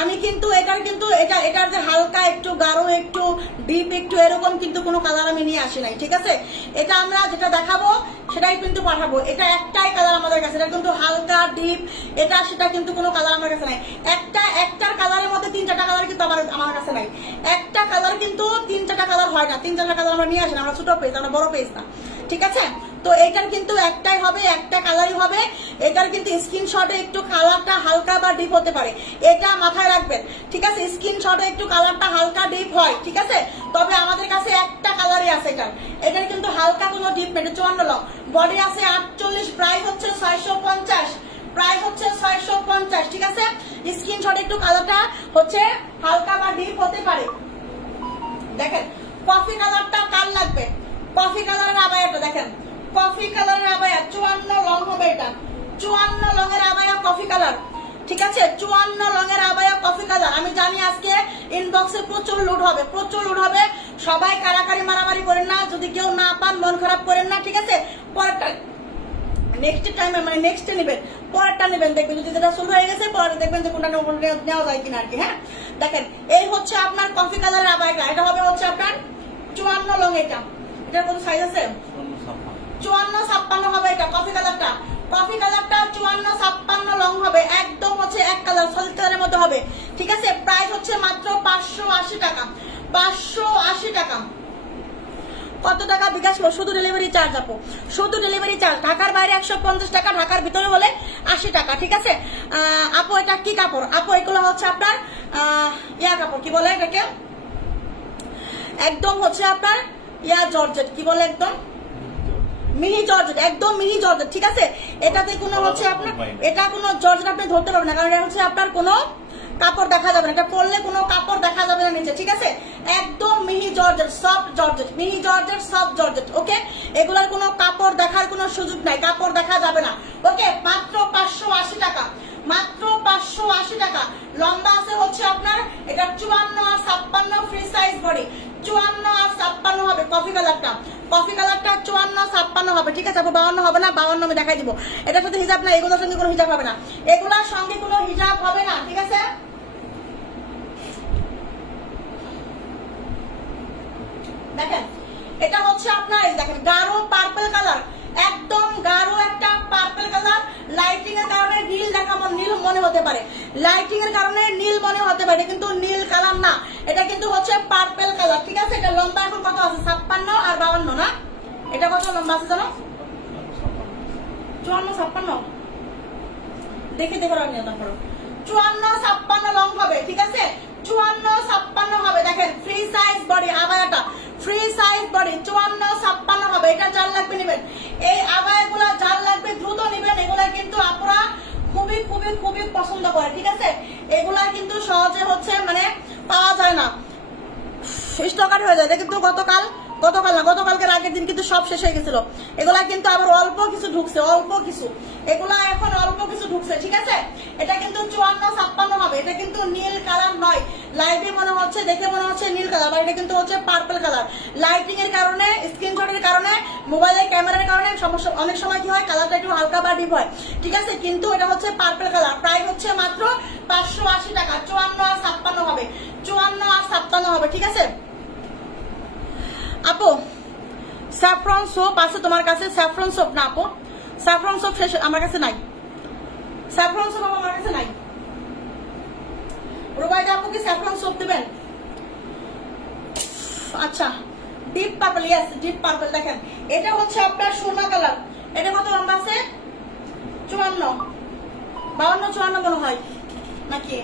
আমি কিন্তু এটার যে হালকা একটু গাঢ় একটু ডিপ একটু এরকম কিন্তু কোনো কালার আমি নিয়ে আসি নাই। ঠিক আছে, এটা আমরা যেটা দেখাবো সেটাই কিন্তু পাঠাবো। এটা একটাই কালার আমাদের কাছে, এটা কিন্তু হালকা ডিপ এটা সেটা কিন্তু কোনো কালার আমার কাছে নাই। একটার কালারের মধ্যে 3-4টা কালার কিন্তু আমার কাছে নাই। একটা কালার কিন্তু 3-4টা কালার হয় না, 3-4টা কালার আমরা নিয়ে আসি না, আমরা ছোট পেজ, আমরা বড় পেজ না। ঠিক আছে, তো এটার কিন্তু একটাই হবে, একটা কালারই হবে। এটার কিন্তু স্ক্রিনশটে একটু কালারটা হালকা বা ডিপ হতে পারে, এটা মাথায় রাখবেন। ঠিক আছে, স্ক্রিনশটে একটু কালারটা হালকা ডিপ হয়। ঠিক আছে, তবে আমাদের কাছে একটা কালারই আছে এটার কিন্তু হালকা কোনো ডিপ নেই। 54 লং, বডি আছে 48, প্রাইস হচ্ছে 650, প্রাইস হচ্ছে 650। ঠিক আছে, স্ক্রিনশটে একটু কালারটা হচ্ছে হালকা বা ডিপ হতে পারে। দেখেন কফি কালারটা কার লাগবে, কফি কালারের আবায়াটা দেখেন, কফি কালারের আবায়া 54 লং হবে। এটা 54 লঙের আবায়া কফি কালার। ঠিক আছে, 54 লঙের আবায়া কফি কালার। আমি জানি আজকে ইনবক্সে প্রচুর লুট হবে, প্রচুর লুট হবে। সবাই কারাকারি মারামারি করেন না, যদি কেউ না পান মন খারাপ করেন না। ঠিক আছে, পরেরটা নেক্সট টাইমে মানে নেক্সটে নেবেন, পরেরটা নেবেন, দেখবেন যদি যেটা শুরু হয়ে গেছে পরে দেখবেন যে কোনটা নেওয়া যায় কিনা আর কি। হ্যাঁ, দেখেন এই হচ্ছে আপনার কফি কালারের আবায়াটা, এটা হবে হচ্ছে আপনার 54 লং। এটার কত সাইজ আছে? 54-56 হবে। এটা কফি কালারটা, কফি কালারটা 54-56 লং হবে, একদম হচ্ছে এক কালার সলিড কালারের মধ্যে হবে। ঠিক আছে, প্রাইস হচ্ছে মাত্র 580 টাকা, 580 টাকা। কত টাকা বিকাশ করো? শুধু ডেলিভারি চার্জ আপু, শুধু ডেলিভারি চার্জ। ঢাকার বাইরে 150 টাকা, ঢাকার ভিতরে হলে 80 টাকা। ঠিক আছে আপু, এটা কি কাপড় আপু? এগুলো হচ্ছে আপনার ইয়া কাপড়, কি বলে এটাকে, একদম হচ্ছে আপনার ইয়া জর্জেট, কি বলে একদম মিহি জর্জেট, একদম মিহি জর্জেট। ঠিক আছে, এটাতে কোনো হচ্ছে আপনার এটা কোনো জর্জেট আপনি ধরতে পারবেন না, কারণ এটা হচ্ছে আপনার কোনো কাপড় দেখা যাবে না, এটা পরলে কোনো কাপড় দেখা যাবে না নিচে। ঠিক আছে, একদম মিহি জর্জেট, সফট জর্জেট, মিহি জর্জেট, সফট জর্জেট। ওকে, এগুলার কোনো কাপড় দেখার কোনো সুযোগ নাই, কাপড় দেখা যাবে না। ওকে, মাত্র 580 টাকা, মাত্র 580 টাকা। লম্বা আছে হচ্ছে আপনার এটা 54 আর 56, ফ্রি সাইজ বডি 54 আর 56 হবে। কফি কালারটা, কফি কালারটা 54-56 হবে। ঠিক আছে, 52 হবে না, 52 আমি দেখাই দিব। এটার সাথে হিজাব না, এগুলোর সঙ্গে কোনো হিজাব হবে না, এগুলোর সঙ্গে কোনো হিজাব হবে না। ঠিক আছে, দেখেন এটা হচ্ছে আপনার দেখেন গাঢ় পার্পল কালার, একদম গাঢ় একটা পার্পল কালার। লাইটিং এর কারণে নীল দেখা নীল মনে হতে পারে, লাইটিং এর কারণে নীল মনে হতে পারে, কিন্তু নীল কালার না, এটা কিন্তু হচ্ছে পার্পল কালার। ঠিক আছে, এটা লম্বা এখন কত আছে? 56 আর 52 না, এটা কত লম্বা আছে জানো? 54-56 দেখে দেখো রাখনি তারপর 54-56 লং হবে। ঠিক আছে, 54-56 হবে। দেখেন ফ্রি সাইজ বডি, আবায়াটা ফ্রি সাইজ বডি 54-56 হবে। এটা যার লাগবে নেবেন, এই আবায়াগুলো যার লাগবে দ্রুত নেবেন। এগুলা কিন্তু আপনারা খুবই খুবই খুবই পছন্দ করে। ঠিক আছে, এগুলা কিন্তু সহজে হচ্ছে মানে পাওয়া যায় না, স্টক আউট হয়ে যায়। এটা কিন্তু গতকালকের আগের দিন কিন্তু সব শেষ হয়ে গেছিল। এগুলা কিন্তু আবার অল্প কিছু ঢুকছে, অল্প কিছু, এগুলা এখন অল্প কিছু ঢুকছে। ঠিক আছে, এটা কিন্তু 54-56 হবে। এটা কিন্তু নীল কালার নয়, লাইটে মনে হচ্ছে, দেখে মনে হচ্ছে নীল কালার, এটা কিন্তু হচ্ছে পার্পল কালার। লাইটিং এর কারণে, স্ক্রিনশটের কারণে, মোবাইলের ক্যামেরার কারণে সমস্যা, অনেক সময় কি হয় কালারটা একটু হালকা বা ডিপ হয়। ঠিক আছে, কিন্তু এটা হচ্ছে পার্পল কালার। প্রাইস হচ্ছে মাত্র 580 টাকা, 54 আর 56 হবে, 54 আর 56 হবে। ঠিক আছে আপু, স্যাফরন সোপ আছে তোমার কাছে? স্যাফরন সোপ না আপু, স্যাফরন সোপ শেষ আমার কাছে নাই, স্যাফরন সোপ আমার কাছে নাই। রুবাইদা আপু কি স্যাফরন সোপ দেবেন? আচ্ছা, deep purple, yes deep purple. দেখেন এটা হচ্ছে আপনার সুরমা কালার, এটা কত লম্বা আছে? 54, 52-54 মনে হয় নাকি,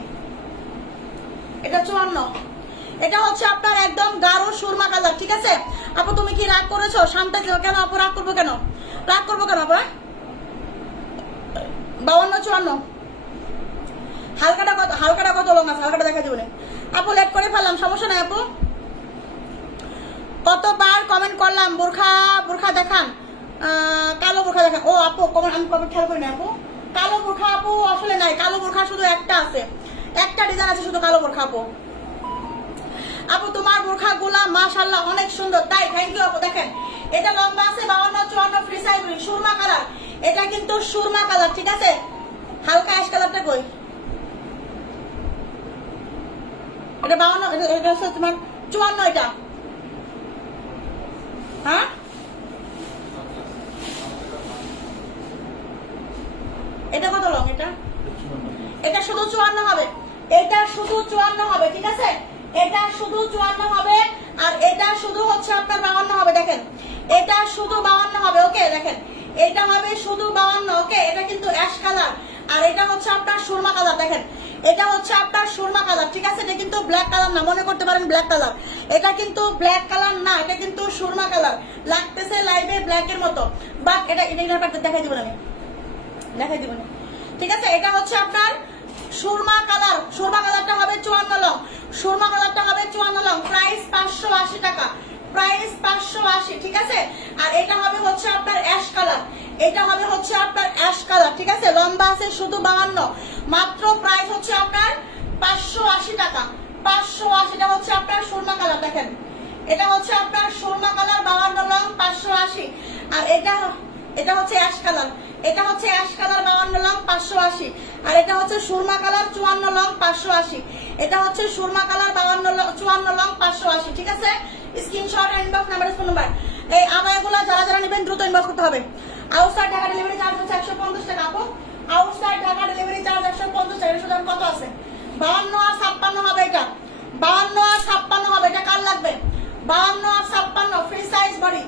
এটা 54। এটা হচ্ছে আপনার একদম গাঢ় সুরমা কালার। ঠিক আছে আপু, তুমি কি রাগ করেছো? শান্ত কেন আপু, রাগ করবো কেন, রাগ করবো কেন আপু? 52-54 হালকাটা কত লং আছে? হালকাটা দেখা যাবে আপু, লেট করে ফেললাম, সমস্যা নাই আপু। কতবার কমেন্ট করলাম বোরখা বোরখা দেখান, কালো বোরখা দেখান। ও আপু কমেন্ট, আমি কমেন্ট খেয়াল করি না আপু। কালো বোরখা আপু আসলে নাই, কালো বোরখা শুধু একটা আছে, একটা ডিজাইন আছে শুধু কালো বোরখা আপু। আপু তোমার বোরখা গুলা মাশাআল্লাহ অনেক সুন্দর। তাই থ্যাংক ইউ আপু। দেখেন এটা লম্বা আছে 52 54 ফ্রি সাইজ, সুরমা কালার। এটা কিন্তু সুরমা কালার, ঠিক আছে। হালকা অ্যাশ কালারটা কই? এটা 52, এটা হচ্ছে তোমার 54। এটা হ্যাঁ এটা কত লং? এটা শুধু 54 হবে, এটা শুধু 54 হবে, ঠিক আছে। এটা শুধু 54 হবে, আর এটা শুধু হচ্ছে আপনার 52 হবে। দেখেন এটা শুধু 52 হবে, ওকে। দেখেন এটা হবে শুধু 52, ওকে। এটা কিন্তু অ্যাশ কালার, আর এটা হচ্ছে আপনার সুরমা কালার। দেখেন এটা হচ্ছে আপনার সুরমা কালার, ঠিক আছে। এটা কিন্তু ব্ল্যাক কালার না, মনে করতে পারেন ব্ল্যাক কালার। এটা কিন্তু ব্ল্যাক কালার না, এটা কিন্তু সুরমা কালার। লাগতেছে লাইভে ব্ল্যাকের মতো, বাট এটা দেখাই দিব না, আমি দেখাই দিব না, ঠিক আছে। এটা হচ্ছে আপনার সুরমা কালার। সুরমা কালারটা হবে 54 লং, সুরমা কালারটা হবে 54 লং। প্রাইস 580 টাকা, প্রাইস 580, ঠিক আছে। আর এটা হবে হচ্ছে আপনার অ্যাশ কালার, এটা হবে হচ্ছে আপনার অ্যাশ কালার, ঠিক আছে। লম্বা আছে শুধু 52, মাত্র প্রাইস হচ্ছে আপনার 580 টাকা। 580 টা হচ্ছে আপনার সুরমা কালার। দেখেন এটা হচ্ছে আপনার সুরমা কালার 52 লং 580। আর এটা হচ্ছে অ্যাশ কালার, এটা হচ্ছে অ্যাশ কালার 52 লং 580। আর এটা হচ্ছে সুরমা কালার 54 লং 580। এটা হচ্ছে সুরমা কালার 54 লং 580, ঠিক আছে। স্ক্রিনশট আর ইনবক্স নাম্বার, ফোন নাম্বার। এই আবায়াগুলো যারা যারা নেবেন দ্রুত ইনবক্স করতে হবে। আউটসাইড ঢাকা ডেলিভারি চার্জ হচ্ছে 150 টাকা আপু। আউটসাইড ঢাকা ডেলিভারি চার্জ 150 টাকা। এটা কত আছে? 52 আর 56 হবে। এটা 52 আর 56 হবে। এটা কার লাগবে? 52 আর 56 free size body,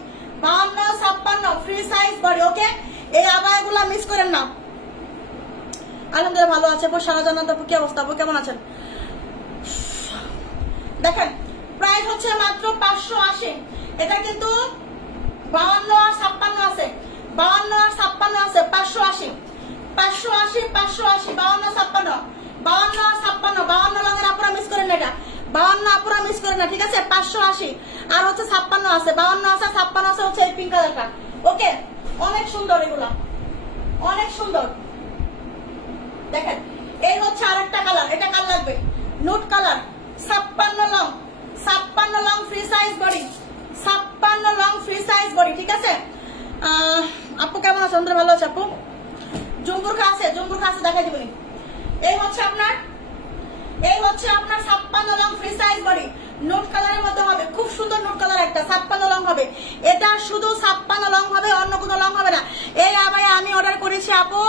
52 56 free size body, okay. এই আবায়াগুলো মিস করেন না। আলহামদুলিল্লাহ ভালো আছে আপু। সারা জানাত আপু কি অবস্থা? আপু কেমন আছেন? দেখেন প্রাইস হচ্ছে মাত্র 580। এটা কিন্তু 52 আর 56 আছে, 52 আর 56 আছে। 580 580 580 52 56 52 আর 56 52 লঙের আপুরা মিস করেন না, এটা 52 আপুরা মিস করেন না, ঠিক আছে। 580 আর হচ্ছে 56 আছে, 52 আছে 56 আছে হচ্ছে এই পিঙ্ক কালারটা, ওকে। অনেক সুন্দর, এগুলা অনেক সুন্দর। দেখেন এই হচ্ছে আরেকটা কালার। এটা কার লাগবে? নুট colour, 56 long, 56 long free size body, 56 long free size body, ঠিক আছে। আপু কেমন আছে? আমাদের ভালো আছে আপু। জুমবুরখা আছে, জুমবুরখা আছে, দেখাই দিবনি। এই হচ্ছে আপনার 56 long free size body, note কালারের মধ্যে হবে। খুব সুন্দর নোট কালার একটা, 56 লং হবে। এটা শুধু 56 লং হবে, অন্য কোনো লং হবে না। এই আবায়া আমি অর্ডার করেছি আপু,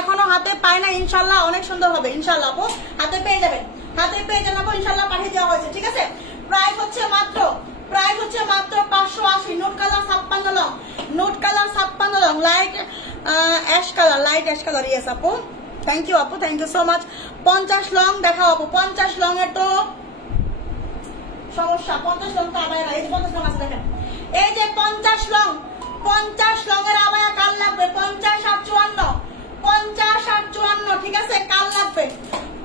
এখনো হাতে পাই না। ইনশাল্লাহ অনেক সুন্দর হবে, ইনশাল্লাহ আপু হাতে পেয়ে যাবেন, হাতে পেয়ে যাবেন আপু, ইনশাল্লাহ পাঠিয়ে দেওয়া হয়েছে, ঠিক আছে। প্রাইস হচ্ছে মাত্র 580। Note colour 56 long, note colour 56 long, light ash colour, light ash colour. Yes আপু, থ্যাংক ইউ আপু, thank you so much. 50 long দেখাও আপু। 50 লং এর তো সমস্যা, 50 লং তো আবায়া না। এই যে 50 লং আছে, দেখেন এই যে 50 লং, 50 লং এর আবায়া কাল লাগবে 50 আর 54, 50 আর 54, ঠিক আছে। কাল লাগবে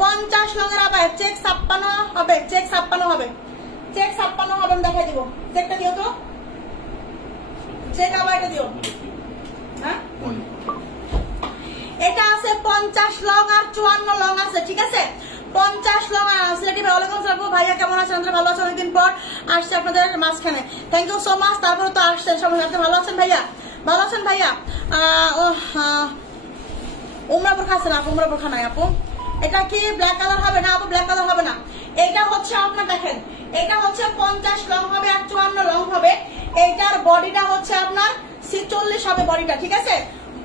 50 লং এর আবায়া। চেক 56 হবে, চেক 56 হবে, চেক 56 হবে। আমি দেখাই দিব, চেকটা দিও তো, চেক আবায়াটা দিও। হ্যাঁ এটা আছে 50 লং আর 54 লং আছে, ঠিক আছে। 50 লং সিলেটি ভাই, ওয়ালাইকুম আসসালাম ভাইয়া, কেমন আছেন? আমরা ভালো আছি, অনেকদিন পর আসছে আপনাদের মাঝখানে, থ্যাংক ইউ সো মাচ। তারপরে তো আসছেন সবাই, আপনি ভালো আছেন ভাইয়া? ভালো আছেন ভাইয়া? উমরা বোরখা আছে না আপু? উমরা বোরখা নাই আপু। এটা কি ব্ল্যাক কালার হবে না আপু? ব্ল্যাক কালার হবে না। এটা হচ্ছে আপনার দেখেন, এটা হচ্ছে 50 লং হবে আর 54 লং হবে। এইটার বডিটা হচ্ছে আপনার 46 হবে বডিটা, ঠিক আছে।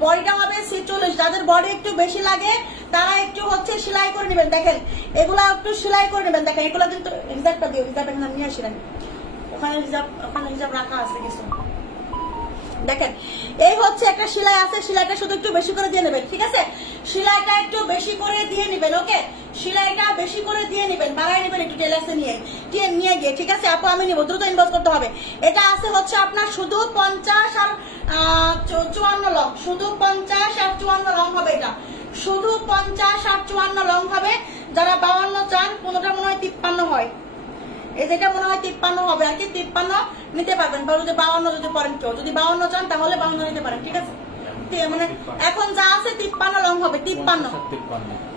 বডিটা হবে 46। যাদের বডি একটু বেশি লাগে তারা একটু হচ্ছে সেলাই করে নেবেন। দেখেন এগুলা একটু সেলাই করে নেবেন। দেখেন এগুলা কিন্তু রিজার্ভটা দিও, রিজার্ভ এখানে নিয়ে আসিলেন, ওখানে রিজার্ভ রাখা আছে কিছু। দেখেন এই হচ্ছে একটা সেলাই আছে, সেলাইটা শুধু একটু বেশি করে দিয়ে নেবেন, ঠিক আছে। সেলাইটা একটু বেশি করে দিয়ে নেবেন, ওকে। সেলাইটা বেশি করে দিয়ে নেবেন, বাড়াই নেবেন একটু টেলার্সে নিয়ে গিয়ে, ঠিক আছে আপু। আমি নিব, দ্রুত ইনবক্স করতে হবে। এটা আছে হচ্ছে আপনার শুধু 50 আর 54 লং, শুধু 50 আর 54 লং হবে। এটা শুধু 50 আর 54 লং হবে। যারা 52 চান, 15টা মনে হয় 53 হয়, এই যেটা মনে হয় 53 হবে আর কি, 53 নিতে পারবেন। বা যদি 52 যদি পরেন কেউ, যদি 52 চান তাহলে 52 নিতে পারেন, ঠিক আছে। মানে এখন যা আছে 53 লং হবে, 53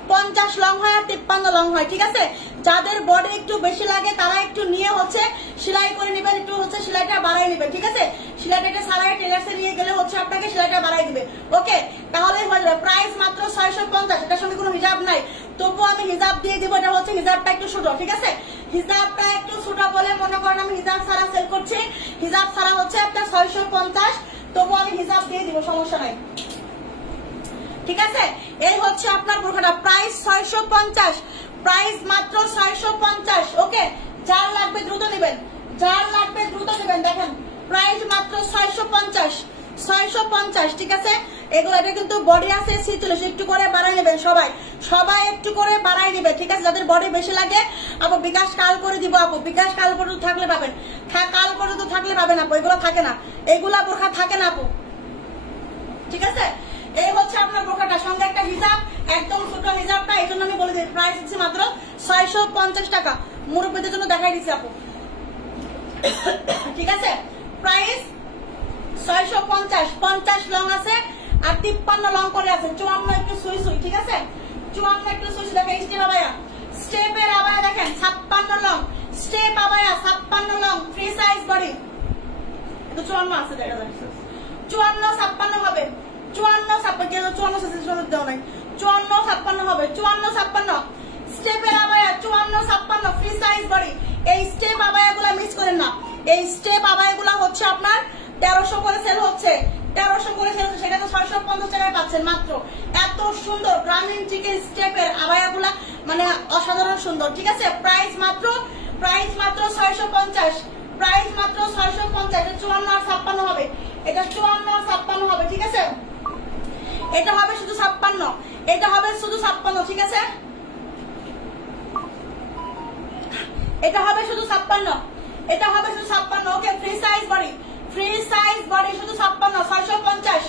50 লং হয় আর 53 লং হয়, ঠিক আছে। যাদের বডি একটু বেশি লাগে তারা একটু নিয়ে হচ্ছে সেলাই করে নেবেন, একটু হচ্ছে সেলাইটা বাড়াই নেবেন, ঠিক আছে। সেলাইটা সারাই টেলার্সে নিয়ে গেলে হচ্ছে আপনাকে সেলাইটা বাড়াই দিবে, ওকে, তাহলেই হয়ে যাবে। প্রাইস মাত্র 650, এটার সঙ্গে কোনো হিজাব নাই, তবুও আমি হিজাব দিয়ে দিব। এটা হচ্ছে হিজাবটা একটু ছোট, ঠিক আছে, হিজাবটা একটু ছোট বলে মনে করেন আমি হিজাব ছাড়া সেল করছি। হিজাব ছাড়া হচ্ছে আপনার 650, তবুও আমি হিজাব দিয়ে দিব, সমস্যা নাই, ঠিক আছে। এই হচ্ছে আপনার বোরখাটা, প্রাইস 650, প্রাইস মাত্র 650, ওকে। যার লাগবে দ্রুত নেবেন, যার লাগবে দ্রুত নেবেন। দেখেন প্রাইস মাত্র 650, ঠিক আছে। এগুলো এটা কিন্তু বডি আছে 46, একটু করে বাড়াই নেবেন সবাই, সবাই একটু করে বাড়াই নেবে, ঠিক আছে। যাদের বডি বেশি লাগে আপু বিকাশ কাল করে দিব, আপু বিকাশ কাল পর্যন্ত থাকলে পাবেন, কাল পর্যন্ত থাকলে পাবেন আপু, এগুলো থাকে না, এগুলা বোরখা থাকে না আপু, ঠিক আছে। এই হচ্ছে আপনার বোরখাটা, সঙ্গে একটা হিজাব, একদম ছোট হিজাবটা, এই জন্য আমি বলে দিই প্রাইস হচ্ছে মাত্র 650 টাকা। মুরব্বীদের জন্য দেখাই দিচ্ছি আপু, ঠিক আছে। প্রাইস 650, 50 লং আছে আর 53 লং করে আছে, 54 একটু সুই সুই, ঠিক আছে, 54 একটু সুই সুই। দেখেন স্টেপ আবায়া, স্টেপের আবায়া দেখেন 56 long, step abaya 56 long, free size body, এটা 54 আছে, দেখা যায় 54 56 হবে, 54 56 কেন 54 56 দেওয়া নাই, 54 56 হবে, 54 56 স্টেপের আবায়া, 54 56 ফ্রি সাইজ বডি। এই স্টেপ আবায়াগুলো মিস করেন না, এই স্টেপ আবায়াগুলো হচ্ছে আপনার 1300 করে সেল হচ্ছে, 1300 করে সেল হচ্ছে, সেটা তো 650 টাকায় পাচ্ছেন মাত্র। এত সুন্দর গ্রামীণ চিকেন স্টেপের আবায়াগুলা মানে অসাধারণ সুন্দর, ঠিক আছে। প্রাইস মাত্র 650, প্রাইস মাত্র 650, এটা 54 আর 56 হবে, এটা 54 আর 56 হবে, ঠিক আছে। এটা হবে শুধু 56, এটা হবে শুধু 56, ঠিক আছে, এটা হবে শুধু 56, এটা হবে শুধু 56, okay. Free size body, free size body শুধু 56,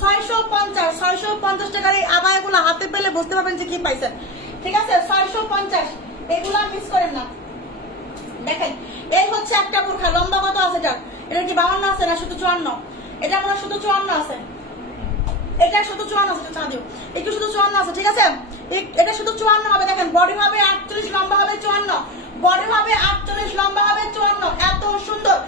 650, 650 টাকার এই আবায়াগুলো হাতে পেলে বুঝতে পারবেন যে কি পাইছেন, ঠিক আছে। 650, এগুলা মিস করেন না। দেখেন এই হচ্ছে একটা বোরখা, লম্বা কত আছে এটা, এটা কি 52 আছে না শুধু 54? এটা মনে শুধু 54 আছে, এটা শুধু 54 আছে, চা দিও একটু, শুধু 54 আছে, ঠিক আছে। এটা শুধু 54 হবে। দেখেন বডি হবে 48, লম্বা হবে 54, বডি হবে 48, লম্বা হবে 54। এত সুন্দর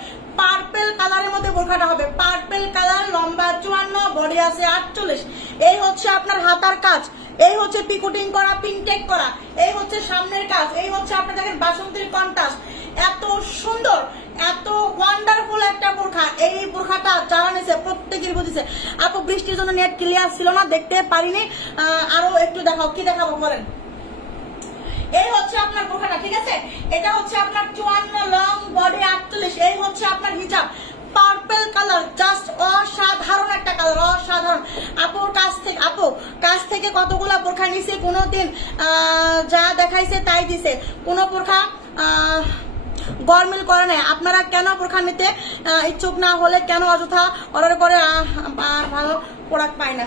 পার্পল কালারের মধ্যে বোরখাটা হবে, পার্পল কালার, লম্বা 54, বডি আছে 48। এই হচ্ছে আপনার হাতার কাজ, এই হচ্ছে পিকুটিং করা, পিনটেক করা, এই হচ্ছে সামনের কাজ, এই হচ্ছে আপনার দেখেন বাসন্তীর কন্ট্রাস্ট। এত সুন্দর, এত ওয়ান্ডারফুল একটা বোরখা। এই বোরখাটা যারা নিছে প্রত্যেকের বুঝেছে। আপু বৃষ্টির জন্য নেট ক্লিয়ার ছিল না, দেখতে পারিনি, আরো একটু দেখাও, কি দেখাবো বলেন। এই হচ্ছে আপনার বোরখাটা, ঠিক আছে। এটা হচ্ছে আপনার 54 লং, বডি 48। এই হচ্ছে আপনার হিজাব, পার্পল কালার, জাস্ট অসাধারণ একটা কালার, অসাধারণ। আপুর কাছ থেকে কতগুলা বোরখা নিছে, কোনোদিন যা দেখাইছে তাই দিছে, কোন বোরখা গরমিল করে নাই। আপনারা কেন বোরখা নিতে ইচ্ছুক না হলে কেন অযথা অর্ডার করে ভালো প্রোডাক্ট পায় না,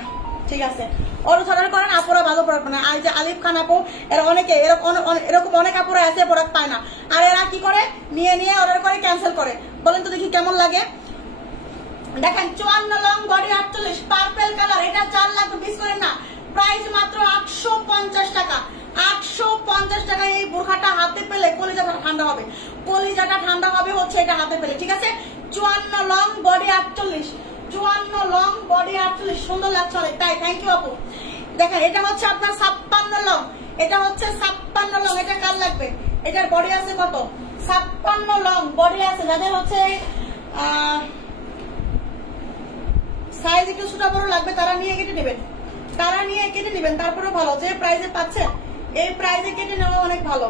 ঠিক আছে। অযথা অর্ডার করেন, আপুরা ভালো প্রোডাক্ট পায় না। আর যে আলিফ খান আপু, এরা অনেকে এরকম অনেক আপুরা আছে প্রোডাক্ট পায় না, আর এরা কি করে নিয়ে অর্ডার করে ক্যান্সেল করে। বলেন তো দেখি কেমন লাগে। দেখেন 54 লং, বডি 48, পার্পল কালার, এটা 4 লাখ 20 করেন না। প্রাইস মাত্র 850 টাকা, 850 টাকায় এই বোরখাটা হাতে পেলে কলিজাটা ঠান্ডা হবে, কলিজাটা ঠান্ডা হবে হচ্ছে এটা হাতে পেলে, ঠিক আছে। 54 লং, বডি 48, 54 লং, বডি 48, সুন্দর লাগছে অনেক, তাই থ্যাংক ইউ আপু। দেখেন এটা হচ্ছে আপনার 56 লং, এটা হচ্ছে 56 লং, এটা কার লাগবে, এটার বডি আছে কত, 56 লং বডি আছে। যাদের হচ্ছে সাইজ একটু ছোট বড় লাগবে তারা নিয়ে কেটে নেবেন, তারা নিয়ে কেটে নেবেন, তারপরে ভালো। যে প্রাইজে পাচ্ছেন এই প্রাইজে কেটে নেওয়া অনেক ভালো।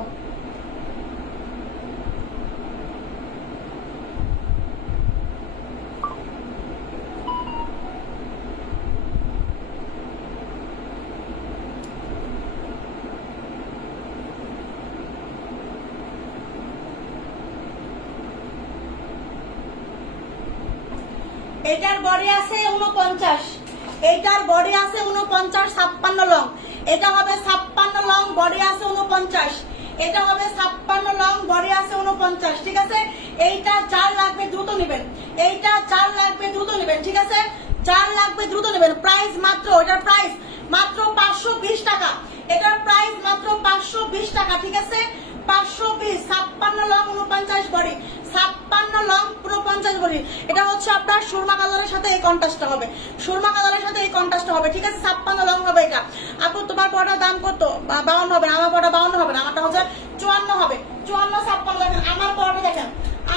এটার বডি আছে 49, এটার বডি আছে 49, 56 লং, এটা হবে 56 লং, বডি আছে 49, এটা হবে 56 লং, বডি আছে 49, নেবেন, এইটা যার লাগবে দ্রুত নেবেন, ঠিক আছে? যার লাগবে দ্রুত নেবেন। প্রাইস মাত্র, এটার প্রাইস মাত্র 520 টাকা, এটার প্রাইস মাত্র 520 টাকা, ঠিক আছে? 520, 56 লং 49 বডি, 56 লং 49 বডি। এটা হচ্ছে আপনার সুরমা কালারের সাথে এই কন্ট্রাস্টটা হবে, সুরমা কালারের সাথে এই কন্ট্রাস্টটা হবে, ঠিক আছে? 56 লং হবে এটা। আপু তোমার পড়ার দাম কত? 52 হবে না, আমার পড়া 52 হবে না, আমারটা হচ্ছে 54 হবে। 54, 56 দেখেন, আমার পড়াটা দেখেন,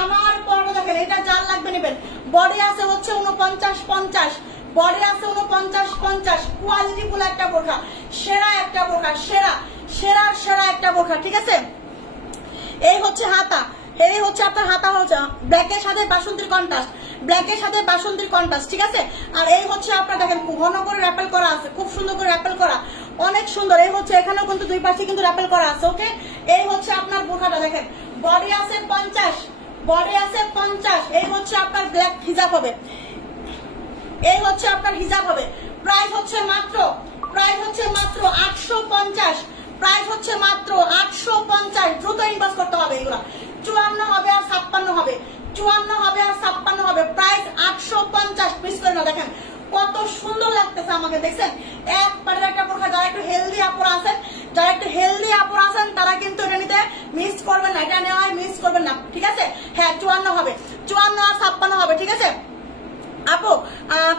আমার পড়াটা দেখেন। এটা যার লাগবে নেবেন। বডি আছে হচ্ছে 49 50, বডি আছে 49 50। কোয়ালিটি ফুল একটা বোরখা, সেরা একটা বোরখা, সেরা সেরা সেরা একটা বোরখা, ঠিক আছে? এই হচ্ছে হাতা, এই হচ্ছে আপনার হাতা, হচ্ছে ব্ল্যাকের সাথে বাসন্তীর কন্ট্রাস্ট, ব্ল্যাকের সাথে বাসন্তীর কন্ট্রাস্ট, ঠিক আছে? আর এই হচ্ছে আপনার দেখেন ঘন করে র্যাপেল করা আছে, খুব সুন্দর করে র্যাপেল করা, অনেক সুন্দর। এই হচ্ছে এখানেও কিন্তু দুই পাশে কিন্তু র্যাপেল করা আছে, ওকে? এই হচ্ছে আপনার বোরখাটা দেখেন, বডি আছে 50, বডি আছে 50। এই হচ্ছে আপনার ব্ল্যাক হিজাব হবে, এই হচ্ছে আপনার হিজাব হবে। প্রাইস হচ্ছে মাত্র, প্রাইস হচ্ছে মাত্র 850, প্রাইস হচ্ছে মাত্র 850। দ্রুত ইনবক্স করতে হবে এগুলো। 54 হবে আর 56 হবে, 54 হবে আর 56 হবে। প্রাইস 850, মিস করে না। দেখেন কত সুন্দর লাগতেছে আমাকে, দেখছেন? একবারে একটা বোরখা। যারা একটু হেলদি আপুরা আছেন, যারা একটু হেলদি আপুরা আছেন তারা কিন্তু এটা নিতে মিস করবেন না, এটা নেওয়ায় মিস করবেন না, ঠিক আছে? হ্যাঁ 54 হবে, 54 আর 56 হবে, ঠিক আছে? আপু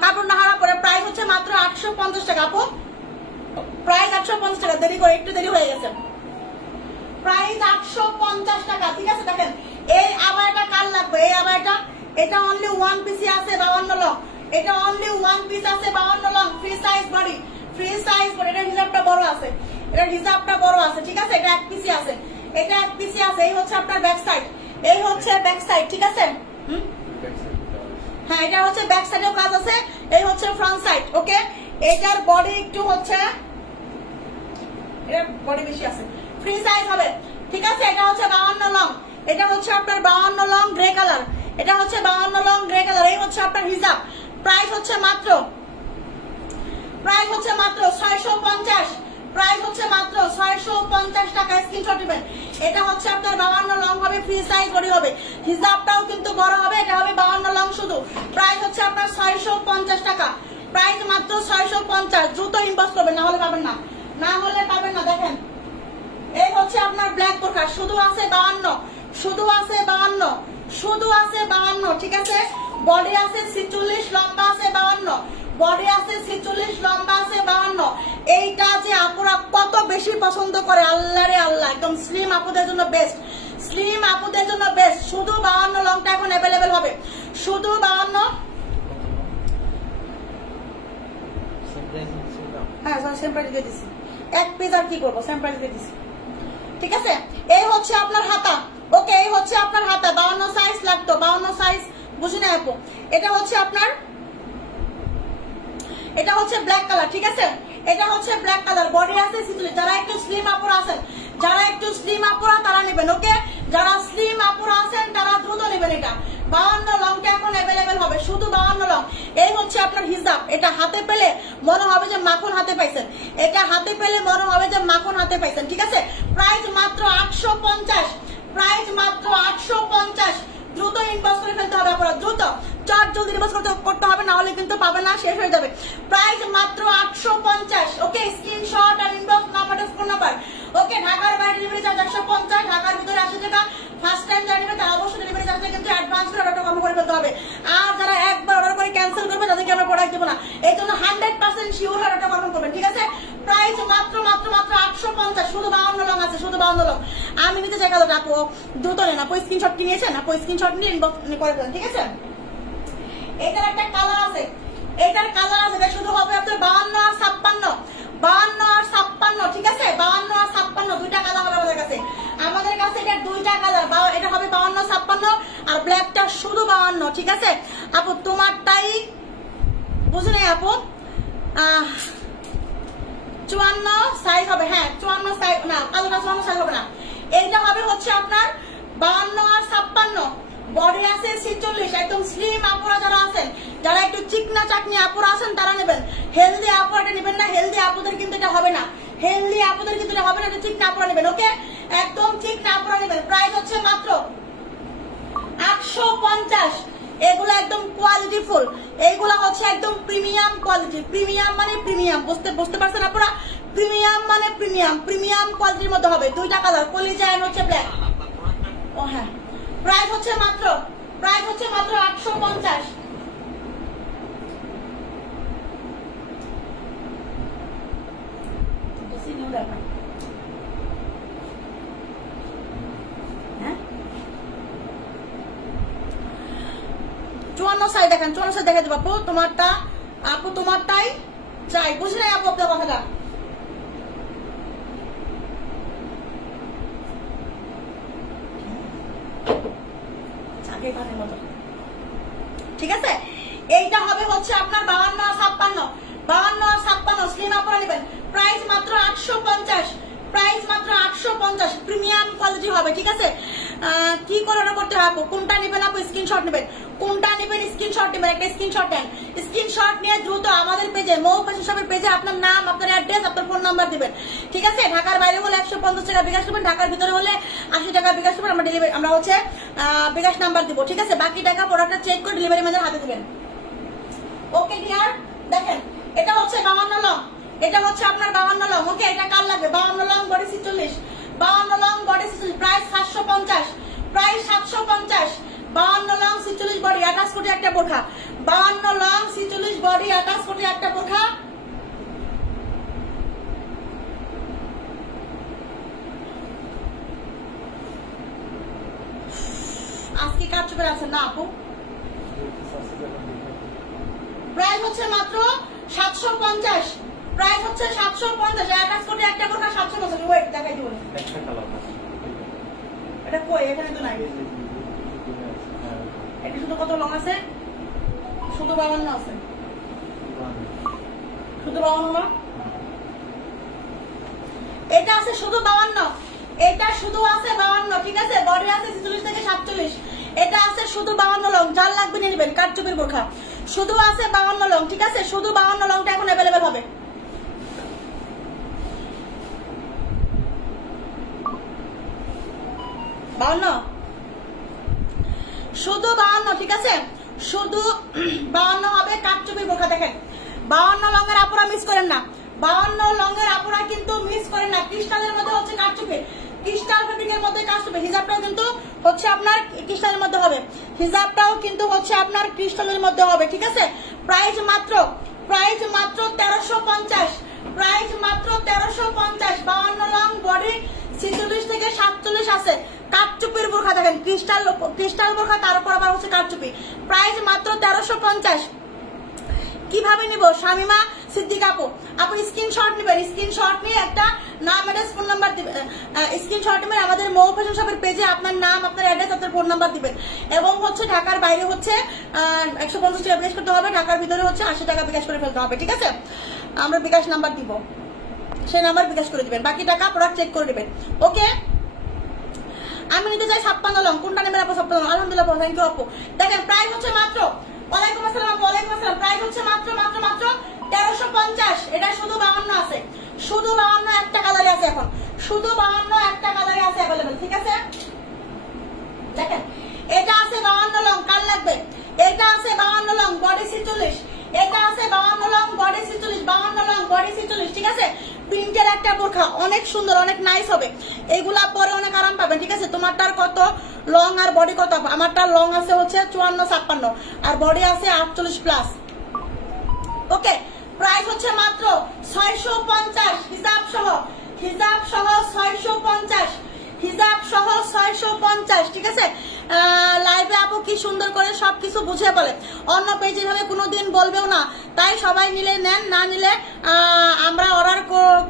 কাপড় না হারা করে প্রাইস হচ্ছে মাত্র 850 টাকা। আপু প্রাইস 850 টাকা, দেরি করে একটু দেরি হয়ে গেছে। প্রাইস 850 টাকা, ঠিক আছে? দেখেন এই আবায়াটা কার লাগবে? এই আবায়াটা, এটা অনলি ওয়ান পিসি আছে 52 লং, এটা অনলি ওয়ান পিস আছে 52 long, free size body, free size body. এটা হিজাবটা বড় আছে, এটা হিজাবটা বড় আছে, ঠিক আছে? এটা এক পিসি আছে, এটা এক পিসি আছে। এই হচ্ছে আপনার ব্যাক সাইড, এই হচ্ছে ব্যাক সাইড, ঠিক আছে? হ্যাঁ এটা হচ্ছে ব্যাক সাইডেও কাজ আছে, এই হচ্ছে ফ্রন্ট সাইড, ওকে? এটার বডি একটু হচ্ছে, এর বডি বেশি আছে, ফ্রি সাইজ হবে, ঠিক আছে? এটা হচ্ছে 52 লং, এটা হচ্ছে আপনার 52 লং গ্রে কালার, এটা হচ্ছে 52 লং গ্রে কালার। এই হচ্ছে আপনার হিজাব। প্রাইস হচ্ছে মাত্র, প্রাইস হচ্ছে মাত্র 650, প্রাইস হচ্ছে মাত্র 650 টাকা। স্ক্রিনশট দিবেন। এটা হচ্ছে আপনার 52 লং হবে, ফ্রি সাইজ বডি হবে, হিজাবটাও কিন্তু বড় হবে, এটা হবে 52 লং শুধু। প্রাইস হচ্ছে আপনার 650 টাকা, প্রাইস মাত্র 650। দ্রুত ইনবক্স করবেন, না হলে পাবেন না, না হলে পাবেন না। দেখেন এই হচ্ছে আপনার ব্ল্যাক বোরখা, শুধু আছে 52, শুধু আছে 52, শুধু আছে 52, ঠিক আছে? বডি আছে 46, লম্বা আছে 52, বডি আছে 46, লম্বা আছে 52। এইটা যে আপুরা কত বেশি পছন্দ করে, আল্লাহ রে আল্লাহ, একদম স্লিম আপুদের জন্য বেস্ট, স্লিম আপুদের জন্য বেস্ট। শুধু 52 লংটা এখন অ্যাভেলেবেল হবে, শুধু 52। হ্যাঁ সেম প্রাইস দিয়ে দিছি, এক পিস আর কি করবো, সেম প্রাইস দিয়ে দিছি, ঠিক আছে? এই হচ্ছে আপনার হাতা, ওকে? এই হচ্ছে আপনার হাতা, 52 সাইজ লাগতো, 52 সাইজ বুঝি না আপু। এটা হচ্ছে আপনার, এটা হচ্ছে ব্ল্যাক কালার, ঠিক আছে? এটা হচ্ছে ব্ল্যাক কালার, বডি আছে 46। যারা একটু স্লিম আপুরা আছেন, যারা একটু স্লিম আপুরা তারা নেবেন, ওকে? যারা স্লিম আপুরা আছেন তারা দ্রুত নেবেন। এটা 52 লংটা এখন অ্যাভেলেবেল হবে, শুধু 52 লং। এই হচ্ছে আপনার হিজাব। এটা হাতে পেলে মনে হবে যে মাখন হাতে পাইছেন, এটা হাতে পেলে মনে হবে যে মাখন হাতে পাইছেন, ঠিক আছে? প্রাইস মাত্র 850, প্রাইস মাত্র 850। দ্রুত ইনবক্স করে ফেলতে হবে আপনারা, দ্রুত চট জলদি ইনবক্স করতে হবে, না হলে কিন্তু পাবে না, শেষ হয়ে যাবে। প্রাইস মাত্র 850, ওকে? স্ক্রিনশট আর ইনবক্স নাম্বারটা ফোন নাম্বার, ওকে? ঢাকার বাইরে ডেলিভারি চার্জ 150, ঢাকার ভিতরে 80 টাকা। ফার্স্ট টাইম যারা নেবে তারা অবশ্যই ডেলিভারি চার্জটা কিন্তু অ্যাডভান্স করে অর্ডারটা কম করে ফেলতে হবে। আর যারা একবার অর্ডার করে ক্যান্সেল করবে তাদেরকে আমরা প্রোডাক্ট দেবো না, এই জন্য 100% শিওর অর্ডারটা কনফার্ম করবেন, ঠিক আছে? প্রাইস মাত্র মাত্র মাত্র 850, শুধু 52 লং আছে, শুধু 52 লং। আমি নিতে চাই কালোটা, আপু দ্রুত নেন, আপু স্ক্রিনশট কি নিয়েছেন, আপু স্ক্রিনশট নিয়ে ইনবক্স করে ফেলেন, ঠিক আছে? এটার একটা কালার আছে, এটার কালার আছে, এটা শুধু হবে আপনার 52 আর 56, 52 আর 56, ঠিক আছে? 52 আর 56 দুইটা কালার হবে আমাদের কাছে, আমাদের কাছে এটা দুইটা কালার। এটা হবে 52 56 আর ব্ল্যাকটা শুধু 52, ঠিক আছে? আপু তোমারটাই বুঝে নেই আপু, 54 সাইজ হবে, হ্যাঁ 54 সাইজ না, কালোটা 54 সাইজ হবে না। এইটা হবে হচ্ছে আপনার 52 আর 56, বডি আছে 46। একদম স্লিম আপুরা যারা আছেন, যারা একটু চিকনা চাকনি আপুরা আছেন তারা নেবেন, হেলদি আপুরা নেবেন না, হেলদি আপুদের কিন্তু এটা হবে না, হেলদি আপুদের কিন্তু এটা হবে না, চিকনা আপুরা নেবেন, ওকে? একদম চিকনা আপুরা নেবেন। প্রাইস হচ্ছে মাত্র 850, এগুলো একদম কোয়ালিটিফুল, এইগুলা হচ্ছে একদম প্রিমিয়াম কোয়ালিটি। প্রিমিয়াম মানে প্রিমিয়াম, বুঝতে পারছেন আপনারা? প্রিমিয়াম মানে প্রিমিয়াম, প্রিমিয়াম কোয়ালিটির মধ্যে হবে। দুইটা কালার, কলিজা এন্ড হচ্ছে ব্ল্যাক। ও হ্যাঁ, প্রাইস হচ্ছে মাত্র 850। হ্যাঁ 54 সাইজ দেখেন, 54 সাইজ দেখে দেবো আপু। তোমারটা আপু, তোমারটাই চাই, বুঝি নাই আপু আপনার কথাটা। ঠিক আছে, এইটা হবে হচ্ছে আপনার 52 আর 56 স্লিম আপনারা নেবেন। প্রাইস মাত্র 850, প্রাইস মাত্র 850, প্রিমিয়াম কোয়ালিটি হবে। ঠিক আছে, কি করে অর্ডার করতে হবে? কোনটা নেবেন আপু? স্ক্রিনশট নেবেন। কোনটা নেবেন? স্ক্রিনশট নেবেন। একটা স্ক্রিনশট নেন, স্ক্রিনশট নিয়ে দ্রুত আমাদের পেজে, মৌ ফ্যাশন শপের পেজে আপনার নাম, আপনার অ্যাড্রেস, আপনার ফোন নাম্বার দিবেন। ঠিক আছে, ঢাকার বাইরে হলে 150 টাকা বিকাশ করবেন, ঢাকার ভিতরে হলে 80 টাকা বিকাশ করবেন। আমরা ডেলিভারি, আমরা হচ্ছে বিকাশ নাম্বার দিব। ঠিক আছে, বাকি টাকা প্রোডাক্টটা চেক করে ডেলিভারি ম্যানের হাতে দিবেন। ওকে ডিয়ার, দেখেন এটা হচ্ছে 52 লং, এটা হচ্ছে আপনার 52 লং। ওকে, এটা কার লাগবে? 52 long body 46, 52 long body 46, price 750, price 750। 52 long 46 body 28 কোটি একটা বোরখা, 52 লং 46 বডি 28 কোটি একটা বোরখা। আজকে কাজ চুপে আছেন না আপু? প্রাইস হচ্ছে মাত্র 750, প্রাইস হচ্ছে 750, 28 কোটি একটা বোরখা 750। ওয়েট দেখাই দিব, এটা কই? এখানে তো নাই। এটা শুধু কত লং আছে? শুধু 52 আছে, শুধু 52 লং। এটা আছে শুধু 52, এটা শুধু আছে 52। ঠিক আছে, বডি আছে 46 থেকে 47, এটা আছে শুধু 52 লং। যার লাগবে নিয়ে নেবেন, কাটচুপির বোরখা শুধু আছে 52 লং। ঠিক আছে, শুধু 52 লংটা এখন অ্যাভেলেবেল হবে। শুধু 52, ঠিক আছে, শুধু 52 হবে কাটচুপির বোরখা। দেখেন 52 লং এর আপুরা মিস করেন না, 52 লং এর আপুরা কিন্তু মিস করেন না। ক্রিস্টালের মধ্যে হচ্ছে কাটচুপি, ক্রিস্টাল ফেব্রিকের মধ্যে কাটচুপি। হিজাবটাও কিন্তু হচ্ছে আপনার ক্রিস্টালের মধ্যে হবে, হিজাবটাও কিন্তু হচ্ছে আপনার ক্রিস্টালের মধ্যে হবে। ঠিক আছে, প্রাইস মাত্র 1350, প্রাইস মাত্র 1350। 52 লং বডি 46 থেকে 47 আছে, কাটচুপির বোরখা। দেখেন ক্রিস্টাল বোরখা, তারপর আবার হচ্ছে কাটচুপি। প্রাইস মাত্র 1350। কিভাবে নিব? শামিমা সিদ্দিক আপু, আপু স্ক্রিনশট নেবেন, স্ক্রিনশট নিয়ে একটা নাম, অ্যাড্রেস, ফোন নাম্বার দিবেন। স্ক্রিনশট নেবেন, আমাদের মৌ ফ্যাশন শপের পেজে আপনার নাম, আপনার অ্যাড্রেস, আপনার ফোন নাম্বার দিবেন। এবং হচ্ছে ঢাকার বাইরে হচ্ছে 150 টাকা বিকাশ করতে হবে, ঢাকার ভিতরে হচ্ছে 80 টাকা বিকাশ করে ফেলতে হবে। ঠিক আছে, আমরা বিকাশ নাম্বার দিব, সেই নাম্বার বিকাশ করে দিবেন, বাকি টাকা প্রোডাক্ট চেক করে দিবেন। ওকে, আমি নিতে চাই 56 লং। কোনটা নেবেন আপু? 56 লং। আলহামদুলিল্লাহ, থ্যাংক ইউ আপু। দেখেন প্রাইস হচ্ছে মাত্র, ওয়ালাইকুম আসসালাম, ওয়ালাইকুম আসসালাম। প্রাইস হচ্ছে মাত্র 1350। এটা শুধু 52 আছে, শুধু 52 একটা কালারে আছে এখন, শুধু 52 একটা কালারে আছে अवेलेबल। ঠিক আছে, দেখেন এটা আছে 52 লং, কার লাগবে? এটা আছে 52 লং বডি 46, এটা আছে 52 লং বডি 46, 52 লং বডি 46। ঠিক আছে, প্রিন্টের একটা বোরখা, অনেক সুন্দর, অনেক নাইস হবে। এইগুলা পরে অনেক আরাম পাবেন। ঠিক আছে, তোমারটার কত লং আর বডি কত? আমারটা লং আছে হচ্ছে 54-56 আর বডি আছে 48 প্লাস। ওকে, প্রাইস হচ্ছে মাত্র 650, হিসাব সহ, হিসাব সহ 650, হিসাব সহ 650। ঠিক আছে, লাইভে আপু কি সুন্দর করে সবকিছু বুঝিয়ে বলে, অন্য পেজে ভাবে কোনোদিন বলবেও না। তাই সবাই নিলে নেন, না নিলে আমরা অর্ডার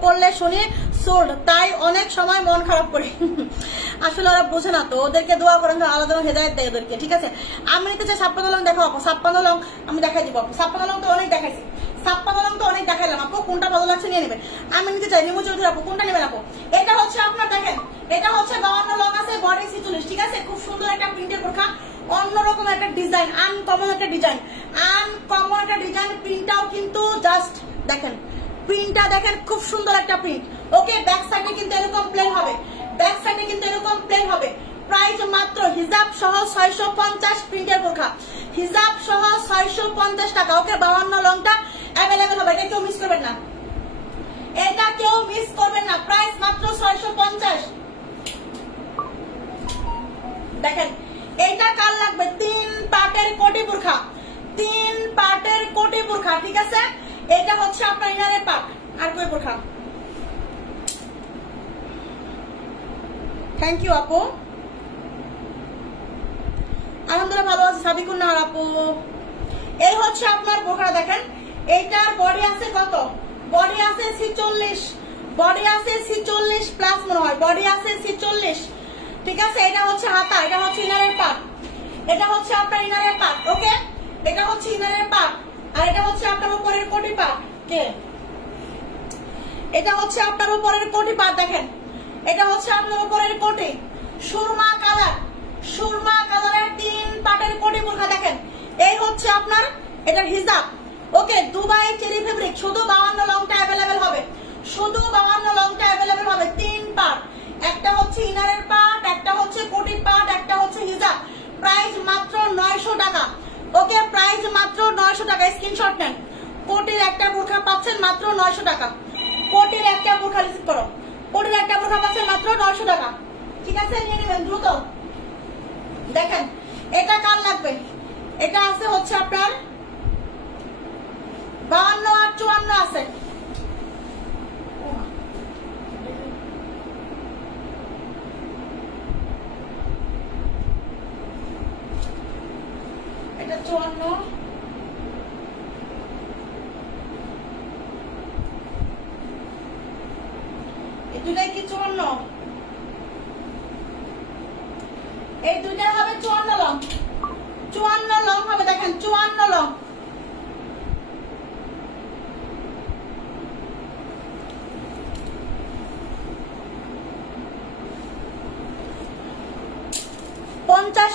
করলে শুনি সোল্ড, তাই অনেক সময় মন খারাপ করি। আসলে ওরা বোঝে না তো, ওদেরকে দোয়া করেন, আলাদা হেদায়ত দেয় ওদেরকে। ঠিক আছে, আমি নিতে চাই 56 লং। দেখো আপু 56 লং আমি দেখাই দিব আপু, 56 লং তো অনেক দেখাইছি, 56 লং তো অনেক দেখাইলাম আপু। কোনটা ভালো লাগছে নিয়ে নেবেন। আমি নিতে চাই নিমু চৌধুরী আপু, কোনটা নেবেন আপু? এটা হচ্ছে আপনার, দেখেন এটা হচ্ছে 52 লং আছে, বডি 46। ঠিক আছে, খুব সুন্দর একটা প্রিন্টের বোরখা, অন্যরকম একটা ডিজাইন, আনকমন একটা ডিজাইন, আনকমন একটা ডিজাইন। প্রিন্টটাও কিন্তু জাস্ট দেখেন, প্রিন্টটা দেখেন, খুব সুন্দর একটা প্রিন্ট। ওকে, ব্যাক সাইডে কিন্তু এরকম প্লেন হবে, ব্যাক সাইডে কিন্তু এরকম প্লেন হবে। প্রাইস মাত্র হিজাব সহ 650 প্রিন্টের বোরখা, হিজাব সহ 650 টাকা। ওকে 52 লংটা অ্যাভেলেবেল হবে, এটা কেউ মিস করবেন না, এটা কেউ মিস করবেন না। প্রাইস মাত্র 650। দেখেন এইটা কার লাগবে? 3 পার্টের কোটি বোরখা, 3 পার্টের কোটি বোরখা, ঠিক আছে। এটা হচ্ছে আপনার ইনারের পার্ট। আর কই বোরখা? থ্যাংক ইউ আপু, আলহামদুলিল্লাহ ভালো আছে সাবিকুন নাহার আপু। এই হচ্ছে আপনার বোরখা। দেখেন এইটার বডি আছে কত? বডি আছে 46, বডি আছে 46 প্লাস মনে হয়, বডি আছে 46, ঠিক আছে। এটা হচ্ছে হাতা, এটা হচ্ছে ইনারের পার্ট, এটা হচ্ছে আপনার ইনারের পার্ট। ওকে এটা হচ্ছে ইনারের পার্ট, আর এটা হচ্ছে আপনার উপরের কোটি পার্ট। কে এটা হচ্ছে আপনার উপরের কোটি পার্ট। দেখেন এটা হচ্ছে আপনার উপরের কোটি, সুরমা কালার, সুরমা কালারের 3 পার্টের কোটি বোরখা। দেখেন এই হচ্ছে আপনার এটা হিজাব। ওকে দুবাই চেরি ফেব্রিক, শুধু 52 লংটা অ্যাভেলেবেল হবে, শুধু 52 লংটা অ্যাভেলেবেল হবে। 3 পার্ট, একটা হচ্ছে ইনারের পার্ট, একটা হচ্ছে কোটি পার্ট, একটা হচ্ছে হিজাব। প্রাইস মাত্র 900 টাকা। ওকে প্রাইস মাত্র 900 টাকা, স্ক্রিনশট নেন। কোটির একটা বোরখা পাচ্ছেন মাত্র 900 টাকা, কোটির একটা বোরখা রিসিভ করো, কোটির একটা বোরখা পাচ্ছেন মাত্র 900 টাকা, ঠিক আছে। নিয়ে নেবেন দ্রুত। দেখেন এটা কার লাগবে? এটা আছে হচ্ছে আপনার 52 আর 54 আছে। এটা 54, এই দুটাই কি 54? এই দুইটা হবে 54 লং, 54 লং হবে। দেখেন 54 লং,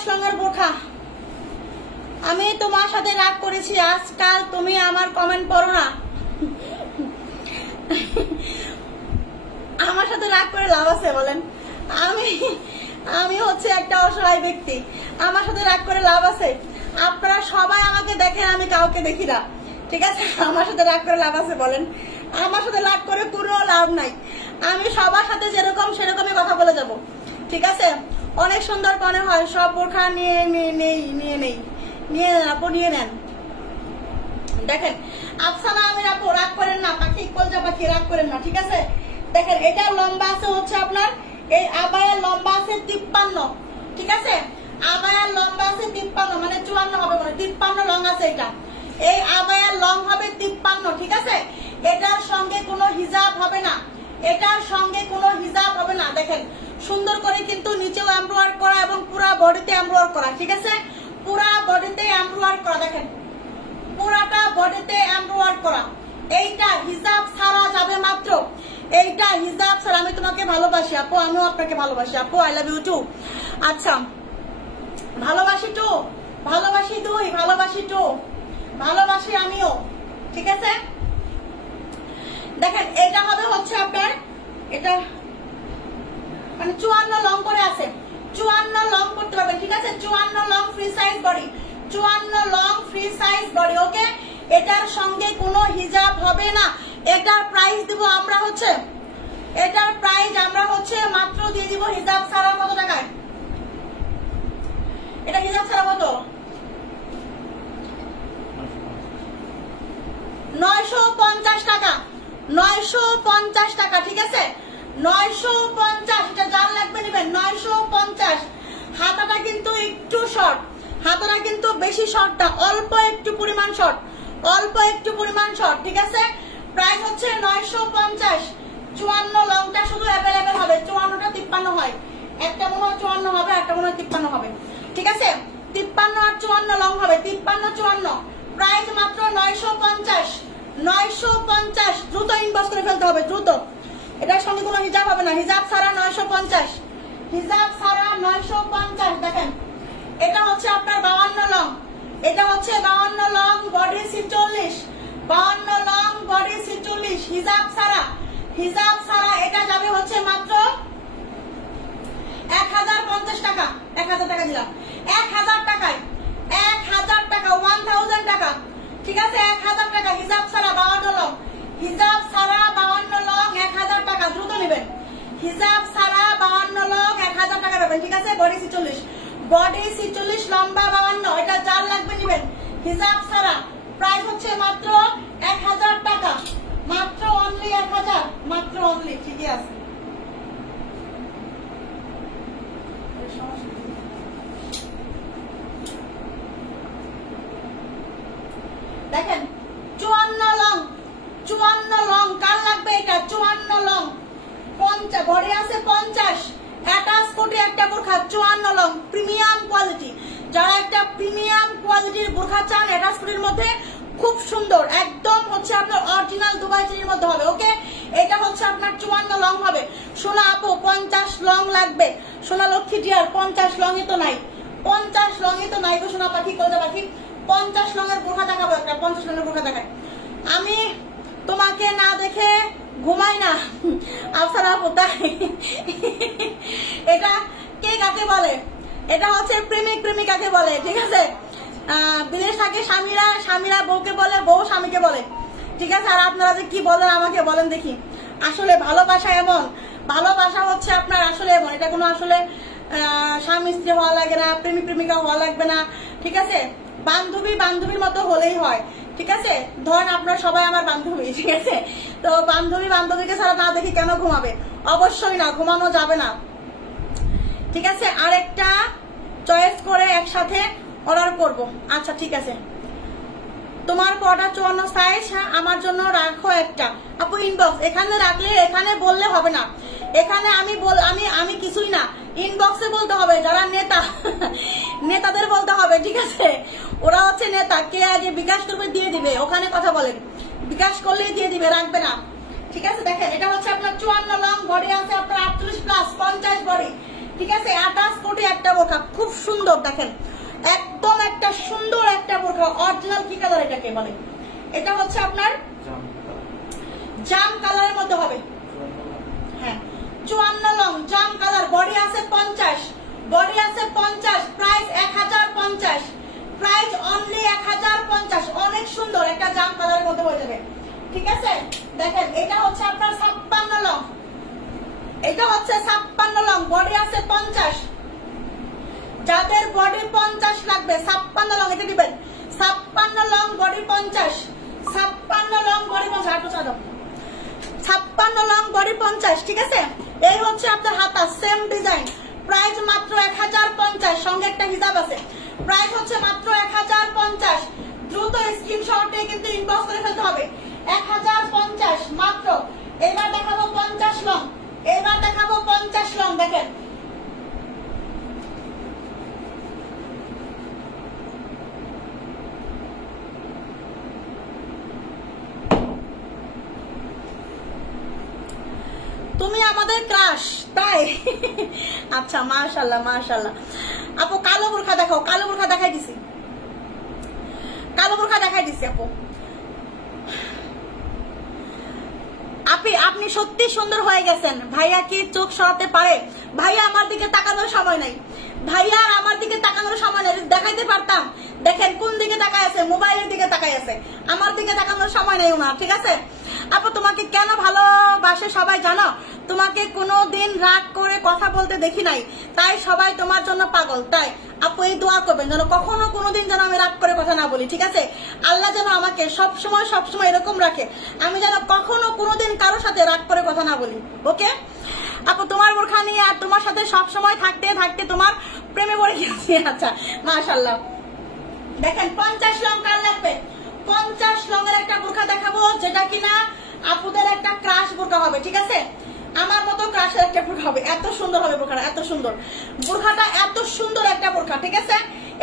লংয়ের বোরখা। আমি তোমার সাথে রাগ করেছি, আজকাল তুমি আমার কমেন্ট পড়ো না। আমার সাথে রাগ করে লাভ আছে বলেন? আমি হচ্ছে একটা অসহায় ব্যক্তি, আমার সাথে রাগ করে লাভ আছে? আপনারা সবাই আমাকে দেখেন, আমি কাউকে দেখি না, ঠিক আছে। আমার সাথে রাগ করে লাভ আছে বলেন? আমার সাথে রাগ করে কোনো লাভ নাই। আমি সবার সাথে যেরকম সেরকমই কথা বলে যাব, ঠিক আছে। অনেক সুন্দর মনে হয়, সব বোরখা নিয়ে নেন। দেখেন আফসানা আমির আপু রাগ করেন না, পাখি কলজা পাখি রাগ করেন না, ঠিক আছে। দেখেন এটা লম্বা আছে হচ্ছে আপনার, এই আবায়ার লম্বা আছে 53, ঠিক আছে। আবায়ার লম্বা আছে 53, মানে 54 হবে, মানে 53 লং আছে এটা। এই আবায়ার লং হবে 53, ঠিক আছে। এটার সঙ্গে কোনো হিজাব হবে না, এটার সঙ্গে কোনো হিজাব হবে না। দেখেন সুন্দর করে কিন্তু নিচেও এমব্রয়ডারি করা এবং পুরা বডিতে এমব্রয়ডারি করা, ঠিক আছে। পুরা বডিতে এমব্রয়ডারি করা, দেখেন পুরাটা বডিতে এমব্রয়ডারি করা। এইটা হিজাব ছাড়া যাবে মাত্র, এইটা হিজাব ছাড়া। আমি তোমাকে ভালোবাসি আপু, আমিও আপনাকে ভালোবাসি আপু, আই লাভ ইউ টু। আচ্ছা ভালোবাসি টু, ভালোবাসি দুই, ভালোবাসি টু, ভালোবাসি আমিও, ঠিক আছে। দেখেন এটা হবে হচ্ছে আপনার, এটা মানে 54 লং করে আছে, 54 লং করতে পারবেন, ঠিক আছে। 54 long free size body, 54 long free size body. Okay এটার সঙ্গে কোনো হিজাব হবে না। এটার প্রাইস দিব আমরা হচ্ছে, এটার প্রাইস আমরা হচ্ছে মাত্র দিয়ে দিব হিজাব ছাড়া কত টাকায়? এটা হিজাব ছাড়া কত? 950 টাকা, 950 টাকা, ঠিক আছে। 950, এটা যার লাগবে নেবেন 950। হাতাটা কিন্তু একটু শর্ট, হাতাটা কিন্তু বেশি শর্ট না, অল্প একটু পরিমাণ শর্ট, অল্প একটু পরিমাণ শর্ট, ঠিক আছে। প্রাইস হচ্ছে 950। 54 লংটা শুধু অ্যাভেলেবেল হবে, 54টা 53 হয়, একটা মনে হয় 54 হবে, একটা মনে হয় 53 হবে, ঠিক আছে। 53 আর 54 লং হবে, 53 54। প্রাইস মাত্র 950, 950। দ্রুত ইনবক্স করে ফেলতে হবে, দ্রুত। এটার সঙ্গে কোনো হিজাব হবে না, হিজাব ছাড়া 950, হিজাব ছাড়া 950। দেখেন এটা হচ্ছে আপনার 52 লং, এটা হচ্ছে 52 লং বডি 46, 52 লং বডি 46, হিজাব ছাড়া, হিজাব ছাড়া। এটা যাবে হচ্ছে মাত্র 1050 টাকা, 1000 টাকা দিলাম, 1000 টাকায়, 1000 টাকা, 1000 টাকা, ঠিক আছে, 1000 টাকা, হিজাব ছাড়া 52 লং, হিজাব ছাড়া 52 লং, 1000 টাকা, দ্রুত নেবেন, হিজাব ছাড়া 52 লং, 1000 টাকা পাবেন, ঠিক আছে। বডি 46, বডি 46, লম্বা 52, এটা যার লাগবে নেবেন, হিজাব ছাড়া। প্রাইস হচ্ছে মাত্র 1000 টাকা, মাত্র অনলি 1000, মাত্র অনলি, ঠিকই আছে। দেখেন 54 লং, 54 লং, কার লাগবে এটা? 54 লং, 50, বডি আছে 50, অ্যাটাচ কোটি একটা বোরখা, 54 লং, প্রিমিয়াম কোয়ালিটি। যারা একটা প্রিমিয়াম কোয়ালিটির বোরখা চান অ্যাটাচ কোটির মধ্যে, খুব সুন্দর, একদম হচ্ছে আপনার অরিজিনাল দুবাই চেরির মধ্যে হবে, ওকে। এটা হচ্ছে আপনার 54 লং হবে। সোনা আপু 50 লং লাগবে, সোনা লক্ষ্মী ডিয়ার 50 লংই তো নাই, 50 লংই তো নাই গো সোনা পাখি, কলজা পাখি। 50 লংয়ের বোরখা দেখাবো একটা, 50 লংয়ের বোরখা দেখায়। আমি তোমাকে না দেখে ঘুমাই না আফসারা আপু, তাই? এটা কে কাকে বলে? এটা হচ্ছে প্রেমিক প্রেমিকাকে বলে, ঠিক আছে। বিদেশ থাকে স্বামীরা, স্বামীরা বউকে বলে, বউ স্বামীকে বলে, ঠিক আছে। আর আপনারা যে কি বলেন আমাকে বলেন দেখি। আসলে ভালোবাসা এমন, ভালোবাসা হচ্ছে আপনার আসলে এমন, এটা কোনো আসলে স্বামী স্ত্রী হওয়া লাগে না, প্রেমিক প্রেমিকা হওয়া লাগবে না, ঠিক আছে। বান্ধবী বান্ধবীর মতো হলেই হয়, ঠিক আছে। ধরেন আপনারা সবাই আমার বান্ধবী, ঠিক আছে, তো বান্ধবী বান্ধবীকে ছাড়া না দেখি কেন ঘুমাবে? অবশ্যই না, ঘুমানো যাবে না, ঠিক আছে। আরেকটা চয়েস করে একসাথে অর্ডার করব, আচ্ছা ঠিক আছে। তোমার পড়া 54 সাইজ, আমার জন্য রাখো একটা আপু, ইনবক্স। এখানে রাখলে, এখানে বললে হবে না, এখানে আমি কিছুই না, ইনবক্সে বলতে হবে। যারা নেতা নেতাদের বলতে হবে, ঠিক আছে, ওরা হচ্ছে নেতা, কে আগে বিকাশ করবে দিয়ে দিবে, ওখানে কথা বলেন, বিকাশ করলেই দিয়ে দিবে, রাখবে না, ঠিক আছে। দেখেন এটা হচ্ছে আপনার 54 লং, বডি আছে আপনার 48 প্লাস, 50 বডি, ঠিক আছে। 28 কোটি একটা বোরখা, খুব সুন্দর, দেখেন একদম একটা সুন্দর একটা বোরখা, অরিজিনাল কি কালার এটাকে বলে? এটা হচ্ছে আপনার জাম কালারের মধ্যে হবে, হ্যাঁ 54 লং, জাম কালার, বডি আছে 50, বডি আছে 50, প্রাইস 1050, প্রাইস অনলি 1050, অনেক সুন্দর একটা জাম কালারের মধ্যে হয়ে যাবে, ঠিক আছে। দেখেন এটা হচ্ছে আপনার 56 লং, এটা হচ্ছে 56 লং, বডি আছে 50, যাদের বডি 50 লাগবে 56 লং এটা দিবেন, 56 লং বডি 50, 56 লং বডি 50, আটো চাদর 56 লং বডি 50, ঠিক আছে। এই হচ্ছে আপনার হাতা, সেম ডিজাইন, প্রাইস মাত্র 1050, সঙ্গে একটা হিজাব আছে, প্রাইস হচ্ছে মাত্র 1050, দ্রুত স্ক্রিনশট দিয়ে কিন্তু ইনবক্স করে ফেলতে হবে, 1050 মাত্র। এবার দেখাবো 50 লং, এবার দেখাবো 50 লং, দেখেন তুমি আমাদের ক্রাশ, তাই? আচ্ছা মাশাআল্লাহ মাশাআল্লাহ। আপু কালো বোরখা দেখাও, কালো বোরখা দেখাই দিছি, কালো বোরখা দেখাই দিছি আপু। আপনি সত্যি সুন্দর হয়ে গেছেন, ভাইয়া কি চোখ সরাতে পারে? ভাইয়া আমার দিকে তাকানোর সময় নাই, ভাইয়া আমার দিকে তাকানোর সময় নাই, দেখাইতে পারতাম। দেখেন কোন দিকে তাকায় আছে, মোবাইলের দিকে তাকায় আছে, আমার দিকে তাকানোর সময় নাই ওনার, ঠিক আছে। আপু তোমাকে কেন ভালোবাসে সবাই জানো? তোমাকে কোনোদিন রাগ করে কথা বলতে দেখি নাই, তাই সবাই তোমার জন্য পাগল। তাই আপু এই দোয়া করবেন যেন কখনো কোনোদিন যেন আমি রাগ করে কথা না বলি, ঠিক আছে। আল্লাহ যেন আমাকে সবসময় এরকম রাখে, আমি যেন কখনো কোনোদিন কারোর সাথে রাগ করে কথা না বলি, ওকে। আপু তোমার বোরখা নিয়ে আর তোমার সাথে সবসময় থাকতে থাকতে তোমার প্রেমে পড়ে গেছি। আচ্ছা মাশাআল্লাহ। দেখেন 50 লং কার লাগবে? 50 লং এর একটা বোরখা দেখাবো, যেটা কিনা আপুদের একটা ক্রাশ বোরখা হবে, ঠিক আছে। আমার মতো ক্রাশের একটা বোরখা হবে, এত সুন্দর হবে বোরখাটা, এত সুন্দর বোরখাটা, এত সুন্দর একটা বোরখা, ঠিক আছে।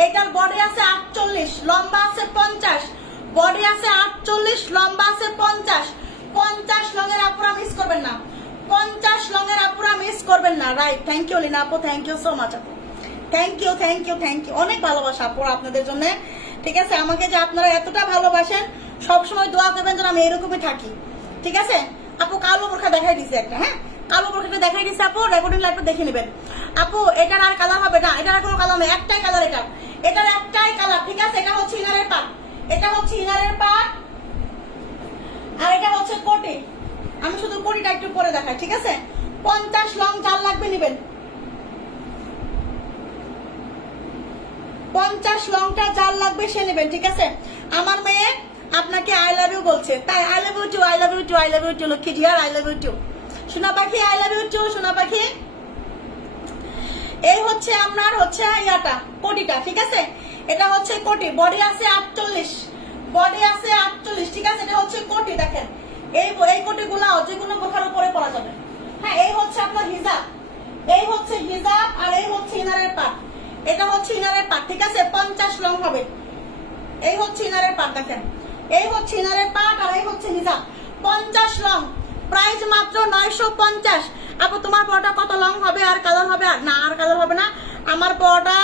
এটার বডি আছে 48, লম্বা আছে 50, বডি আছে 48, লম্বা আছে 50, 50 লং এর আপুরা মিস করবেন না, 50 লং এর আপুরা মিস করবেন না, রাইট। থ্যাংক ইউ লিনা আপু, থ্যাংক ইউ সো মাচ আপু, thank you thank you thank you, অনেক ভালোবাসা আপু আপনাদের জন্য, ঠিক আছে। আমাকে যে আপনারা এতটা ভালোবাসেন, সবসময় দোয়া করবেন যেন আমি এরকমই থাকি, ঠিক আছে। আপু কালো বোরখা দেখাই দিছে একটা, হ্যাঁ কালো বোরখাটা দেখাই দিছে আপু, রেকর্ডিং লাইভটা দেখে নেবেন। আপু এটার আর কালার হবে না, এটার কোনো কালার নেই, একটাই কালার, এটার একটাই কালার, ঠিক আছে? এটা হচ্ছে ইনারের পার্ট, এটা হচ্ছে ইনারের পার্ট, আর এটা হচ্ছে কোটি। আমি শুধু কোটিটা একটু পরে দেখাই, ঠিক আছে? 50 লং যার লাগবে নিবেন, 50 লংটা যার লাগবে সে নেবেন, ঠিক আছে? আমার মেয়ে আপনাকে আই লাভ ইউ বলছে, তাই I love you too, I love you too, I love you too লক্ষ্মী dear, I love you too সোনা পাখি, আই লাভ ইউ টু সোনা পাখি। এই হচ্ছে আপনার হচ্ছে ইয়াটা কোটিটা, ঠিক আছে? এটা হচ্ছে কোটি, বডি আছে 48, বডি আছে 48, ঠিক আছে? এটা হচ্ছে কোটি, দেখেন এই কোটি গুলা যে কোনো বোরখার উপরে পরা যাবে। হ্যাঁ, এই হচ্ছে আপনার হিজাব, এই হচ্ছে হিজাব, আর এই হচ্ছে ইনারের পার্ট, এটা হচ্ছে ইনারের পার্ট, ঠিক আছে? 50 লং হবে, এই হচ্ছে ইনারের পার্ট, দেখেন এই হচ্ছে ইনারের পার্ট, আর এই হচ্ছে হিজাব, 50 লং, প্রাইস মাত্র 950। আপু তোমার পরোটা কত লং হবে আর কালার হবে? না, আর কালার হবে না, আমার পরোটা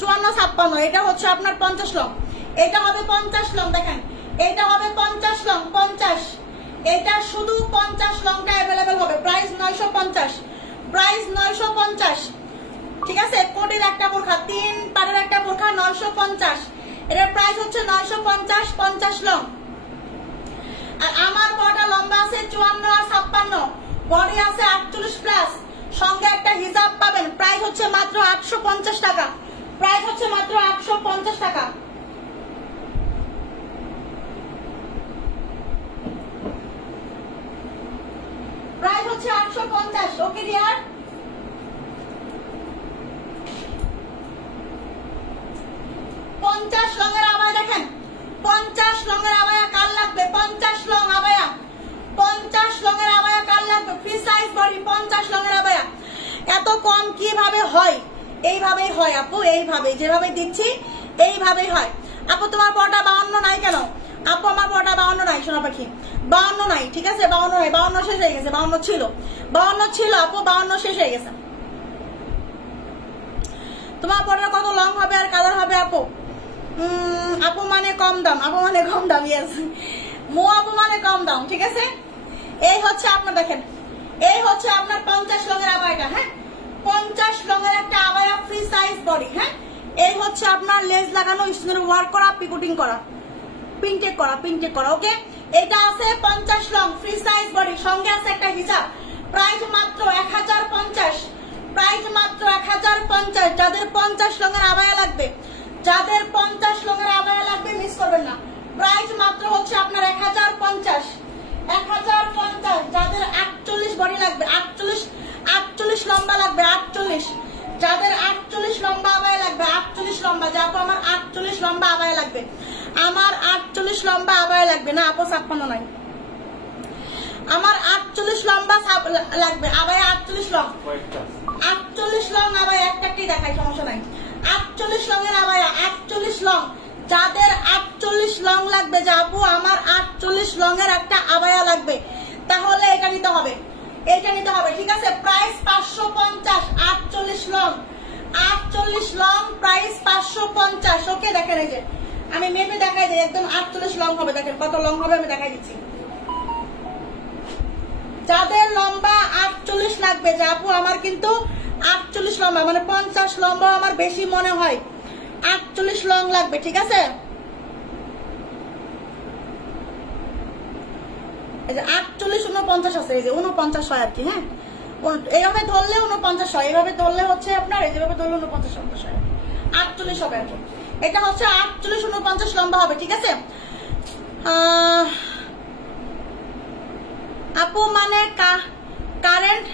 54-56, এটা হচ্ছে আপনার 50 লং, এটা হবে 50 লং, দেখেন এটা হবে 50 লং, 50, এটা শুধু 50 লংটা অ্যাভেলেবেল হবে, প্রাইস 950, প্রাইস 950, ঠিক আছে? কোটির একটা বোরখা, 3 পাটের একটা বোরখা 950, এটার প্রাইস হচ্ছে 950, 50 লং। আর আমার পরোটা লম্বা আছে 54 আর 56, বডি আছে 48 প্লাস, সঙ্গে একটা হিজাব পাবেন, প্রাইস হচ্ছে মাত্র 850 টাকা, প্রাইস হচ্ছে মাত্র 850 টাকা। প্রাইস হচ্ছে 850, ওকে ডিয়ার? পঞ্চাশ লংয়ের আবায়া দেখেন, 50 লংয়ের আবায়া কার লাগবে? 50 লং আবায়া, 50 লংয়ের আবায়া কার লাগবে? ফ্রি সাইজ বডি, 50 লংয়ের আবায়া। এত কম কিভাবে হয়? এইভাবেই হয় আপু, এইভাবে যেভাবে দিচ্ছি এইভাবেই হয়। আপু তোমার পরোটা 52 নাই কেন? আপু আমার পরোটা 52 নাই সোনা পাখি, 52 নাই, ঠিক আছে? 52 নাই, 52 শেষ হয়ে গেছে, 52 ছিল, 52 ছিল আপু, 52 শেষ হয়ে গেছে। তোমার পরোটা কত লং হবে আর কালার হবে আপু? আপু মানে কম দাম, আপু মানে কম দাম, ইয়েস মো আপু মানে কম দাম, ঠিক আছে? এই হচ্ছে আপনার দেখেন, এই হচ্ছে আপনার 50 লংয়ের আবায়াটা, হ্যাঁ 50 লংয়ের একটা আবায়া, ফ্রি সাইজ বডি, হ্যাঁ এই হচ্ছে আপনার লেস লাগানো, স্টোনের ওয়ার্ক করা, পিকোটিং করা, পিনটেক করা, পিনটেক করা, ওকে? এটা আছে 50 লং, ফ্রি সাইজ বডি, সঙ্গে আছে একটা হিজাব, প্রাইস মাত্র 1050, প্রাইস মাত্র 1050। যাদের 50 লংয়ের আবায়া লাগবে, যাদের 50 লংয়ের আবায়া লাগবে মিস করবেন না, প্রাইস মাত্র হচ্ছে আপনার 1050, 1050। যাদের 48 বডি লাগবে, 48 লম্বা লাগবে, 48, যাদের 48 লম্বা আবায়া লাগবে, 48 লম্বা, যাবো আমার 48 লম্বা আবায়া লাগবে, আমার 48 লম্বা আবায়া লাগবে, না আপু 56 নাই, আমার 48 লম্বা লাগবে আবায়া, 48 লং, 48 লং আবায়া, একটাই দেখাই, সমস্যা নাই, 48 লংয়ের আবায়া, 48 লং, যাদের 48 লং লাগবে, যাবো আমার 48 লংয়ের একটা আবায়া লাগবে, তাহলে এটা নিতে হবে, এটা নিতে হবে, ঠিক আছে? প্রাইস 550, 48 লং, 48 লং, প্রাইস 550, ওকে? দেখেন এই যে আমি মেপে দেখাই দিই, একদম 48 লং হবে, দেখেন কত লং হবে আমি দেখাই দিচ্ছি। যাদের লম্বা 48 লাগবে, যাবো আমার কিন্তু 48 লম্বা, মানে 50 লম্বা আমার বেশি মনে হয়, 48 লং লাগবে, ঠিক আছে? এই যে 48 49 আছে, এই যে 49 হয় আর কি, হ্যাঁ এইভাবে ধরলে 49 হয়, এইভাবে ধরলে হচ্ছে আপনার, এই যেভাবে ধরলে 49 হয়, 48 হবে আর কি, এটা হচ্ছে 48 49 লম্বা হবে, ঠিক আছে? আপু মানে কারেন্ট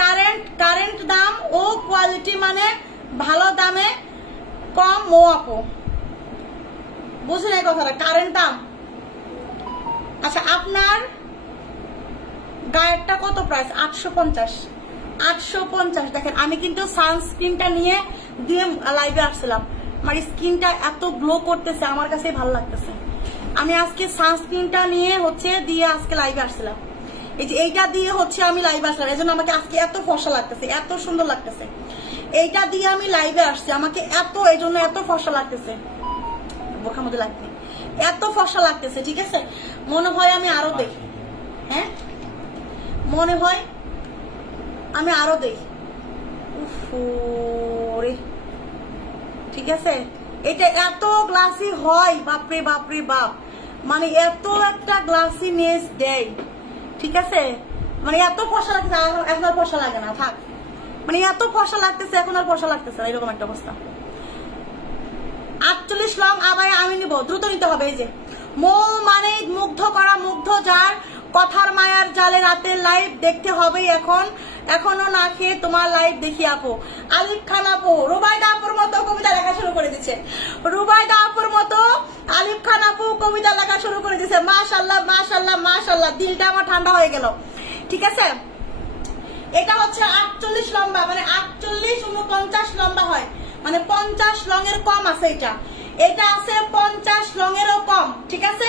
কারেন্ট কারেন্ট দাম ও কোয়ালিটি মানে ভালো দামে কম, ও আপু বুঝলেন এই কথাটা, কারেন্ট দাম। আচ্ছা আপনার গায়েরটা কত প্রাইস? 850, 850। দেখেন আমি কিন্তু সানস্ক্রিনটা নিয়ে দিয়ে লাইভে আসছিলাম, আমার স্কিনটা এত গ্লো করতেছে, আমার কাছে ভালো লাগতেছে, আমি আজকে সানস্ক্রিনটা নিয়ে হচ্ছে দিয়ে আজকে লাইভে আসছিলাম, এই যে এইটা দিয়ে হচ্ছে আমি লাইভে আসলাম, এই জন্য আমাকে আজকে এত ফর্সা লাগতেছে, এত সুন্দর লাগতেছে, এইটা দিয়ে আমি লাইভে আসছি, আমাকে এত এই জন্য এত ফর্সা লাগতেছে, বোরখার মধ্যে লাগবে, এত ফর্সা লাগতেছে, ঠিক আছে? মনে হয় আমি আরো দেখি, হ্যাঁ মনে হয় আমি আরো দেখি, ঠিক আছে, এটা এত গ্লাসি হয়, বাপরে বাপরে বাপ, মানে এত একটা গ্লাসিনেস দেয়। ঠিক আছে, মানে এত ফসা লাগছে, এখন আর ফসা লাগে না, থাক, মানে এত ফসা লাগতেছে এখন আর ফসা লাগতেছে না, এরকম একটা অবস্থা। 48 লং আবার আমি নিব, দ্রুত নিতে হবে। এই যে মৌ মানে মুগ্ধ করা, মুগ্ধ যার কথার মায়ার জালে রাতের লাইভ দেখতে হবে এখন, এখনো না খেয়ে তোমার লাইভ দেখি আপু। আলিফ খান আপু রুবাইদা আপুর মতো কবিতা লেখা শুরু করে দিচ্ছে, রুবাইদা আপুর মতো আলিফ খান আপু কবিতা লেখা শুরু করে দিচ্ছে। মাশাআল্লাহ মাশাআল্লাহ মাশাআল্লাহ, দিলটা আমার ঠান্ডা হয়ে গেল। ঠিক আছে, এটা হচ্ছে 48 লম্বা, মানে 48 49 লম্বা হয়, মানে 50 লং এর কম আছে। এটা আছে 50 লং এরও কম। ঠিক আছে,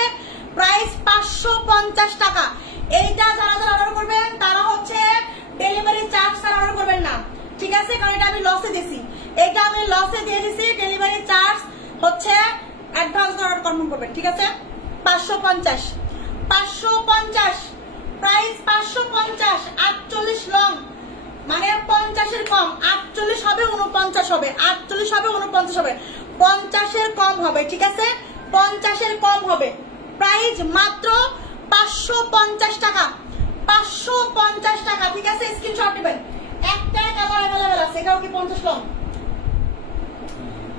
প্রাইস 550 টাকা। এইটা যারা যারা অর্ডার করবেন তারা হচ্ছে ডেলিভারি চার্জ ছাড়া অর্ডার করবেন না। ঠিক আছে, কারণ এটা আমি লসে দিছি, এটা আমি লসে দিয়ে দিছি। ডেলিভারি চার্জ হচ্ছে অ্যাডভান্স অর্ডার কনফার্ম করবেন। ঠিক আছে, 550 প্রাইস 550। 48 লং মানে 50 এর কম, 48 হবে 49 হবে, 48 হবে 49 হবে, 50 এর কম হবে। ঠিক আছে, 50 এর কম হবে। প্রাইস মাত্র 550 টাকা, 550 টাকা। ঠিক আছে, স্ক্রিনশট নেবেন। একটা কালার अवेलेबल আছে, এটাও কি 50 লং?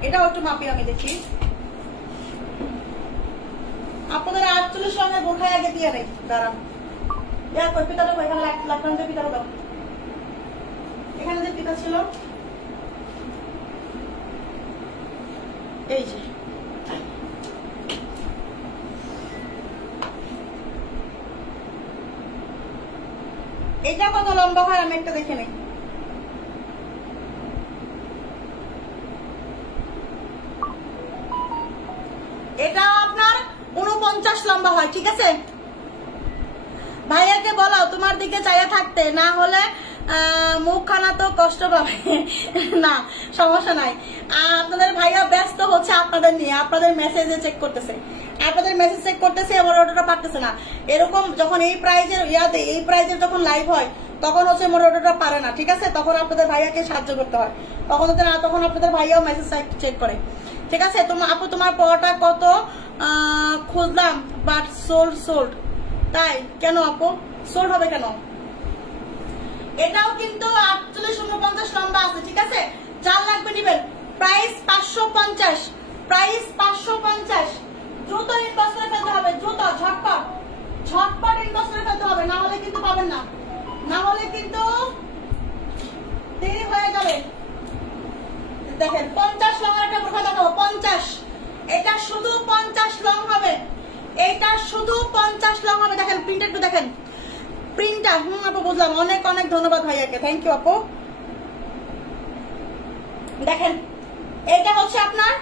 এটাও একটু মাপি আমি দেখি। আপনাদের 48 লং এর বোরখায় আগে দিয়ে দেই, দাঁড়ান। ইয়া কই পিতাটা কই, এখানে লাগান দিয়ে পিতাটা দাও, এখানে যে পিতা ছিল এই যে, এটা কত লম্বা হয় আমি একটা দেখে নেই। এটা আপনার 49 লম্বা হয়। ঠিক আছে, ভাইয়াকে বলো তোমার দিকে চাইয়া থাকতে, না হলে মুখখানা তো কষ্ট পাবে। না সমস্যা নাই, আপনাদের ভাইয়া ব্যস্ত হচ্ছে আপনাদের নিয়ে, আপনাদের মেসেজে চেক করতেছে, আপনাদের মেসেজ চেক করতেছে, আমার অর্ডারটা পারতেছে না। এরকম যখন এই প্রাইজের ইয়াতে, এই প্রাইজের যখন লাইভ হয় তখন হচ্ছে আমার অর্ডারটা পারে না। ঠিক আছে, তখন আপনাদের ভাইয়াকে সাহায্য করতে হয়, তখন না, তখন আপনাদের ভাইয়াও মেসেজ চেক করে। ঠিক আছে, তোমার আপু তোমার পড়াটা কত খুঁজলাম বাট সোল্ড। তাই কেন আপু সোল্ড হবে কেন? এটাও কিন্তু 48-49 লম্বা আছে। ঠিক আছে, যার লাগবে নিবেন। Price 550, price 550। দ্রুত ইনবক্স করে ফেলতে হবে, দ্রুত ঝটপট ইনবক্স করে ফেলতে হবে, না হলে কিন্তু পাবেন না, না হলে কিন্তু দেরি হয়ে যাবে। দেখেন 50 লং একটা বোরখা দেখাবো, 50, এটা শুধু 50 লং হবে, এটা শুধু 50 লং হবে। দেখেন প্রিন্ট একটু দেখেন, প্রিন্টটা আপু বুঝলাম, অনেক অনেক ধন্যবাদ ভাইয়াকে, থ্যাংক ইউ আপু। দেখেন এটা হচ্ছে আপনার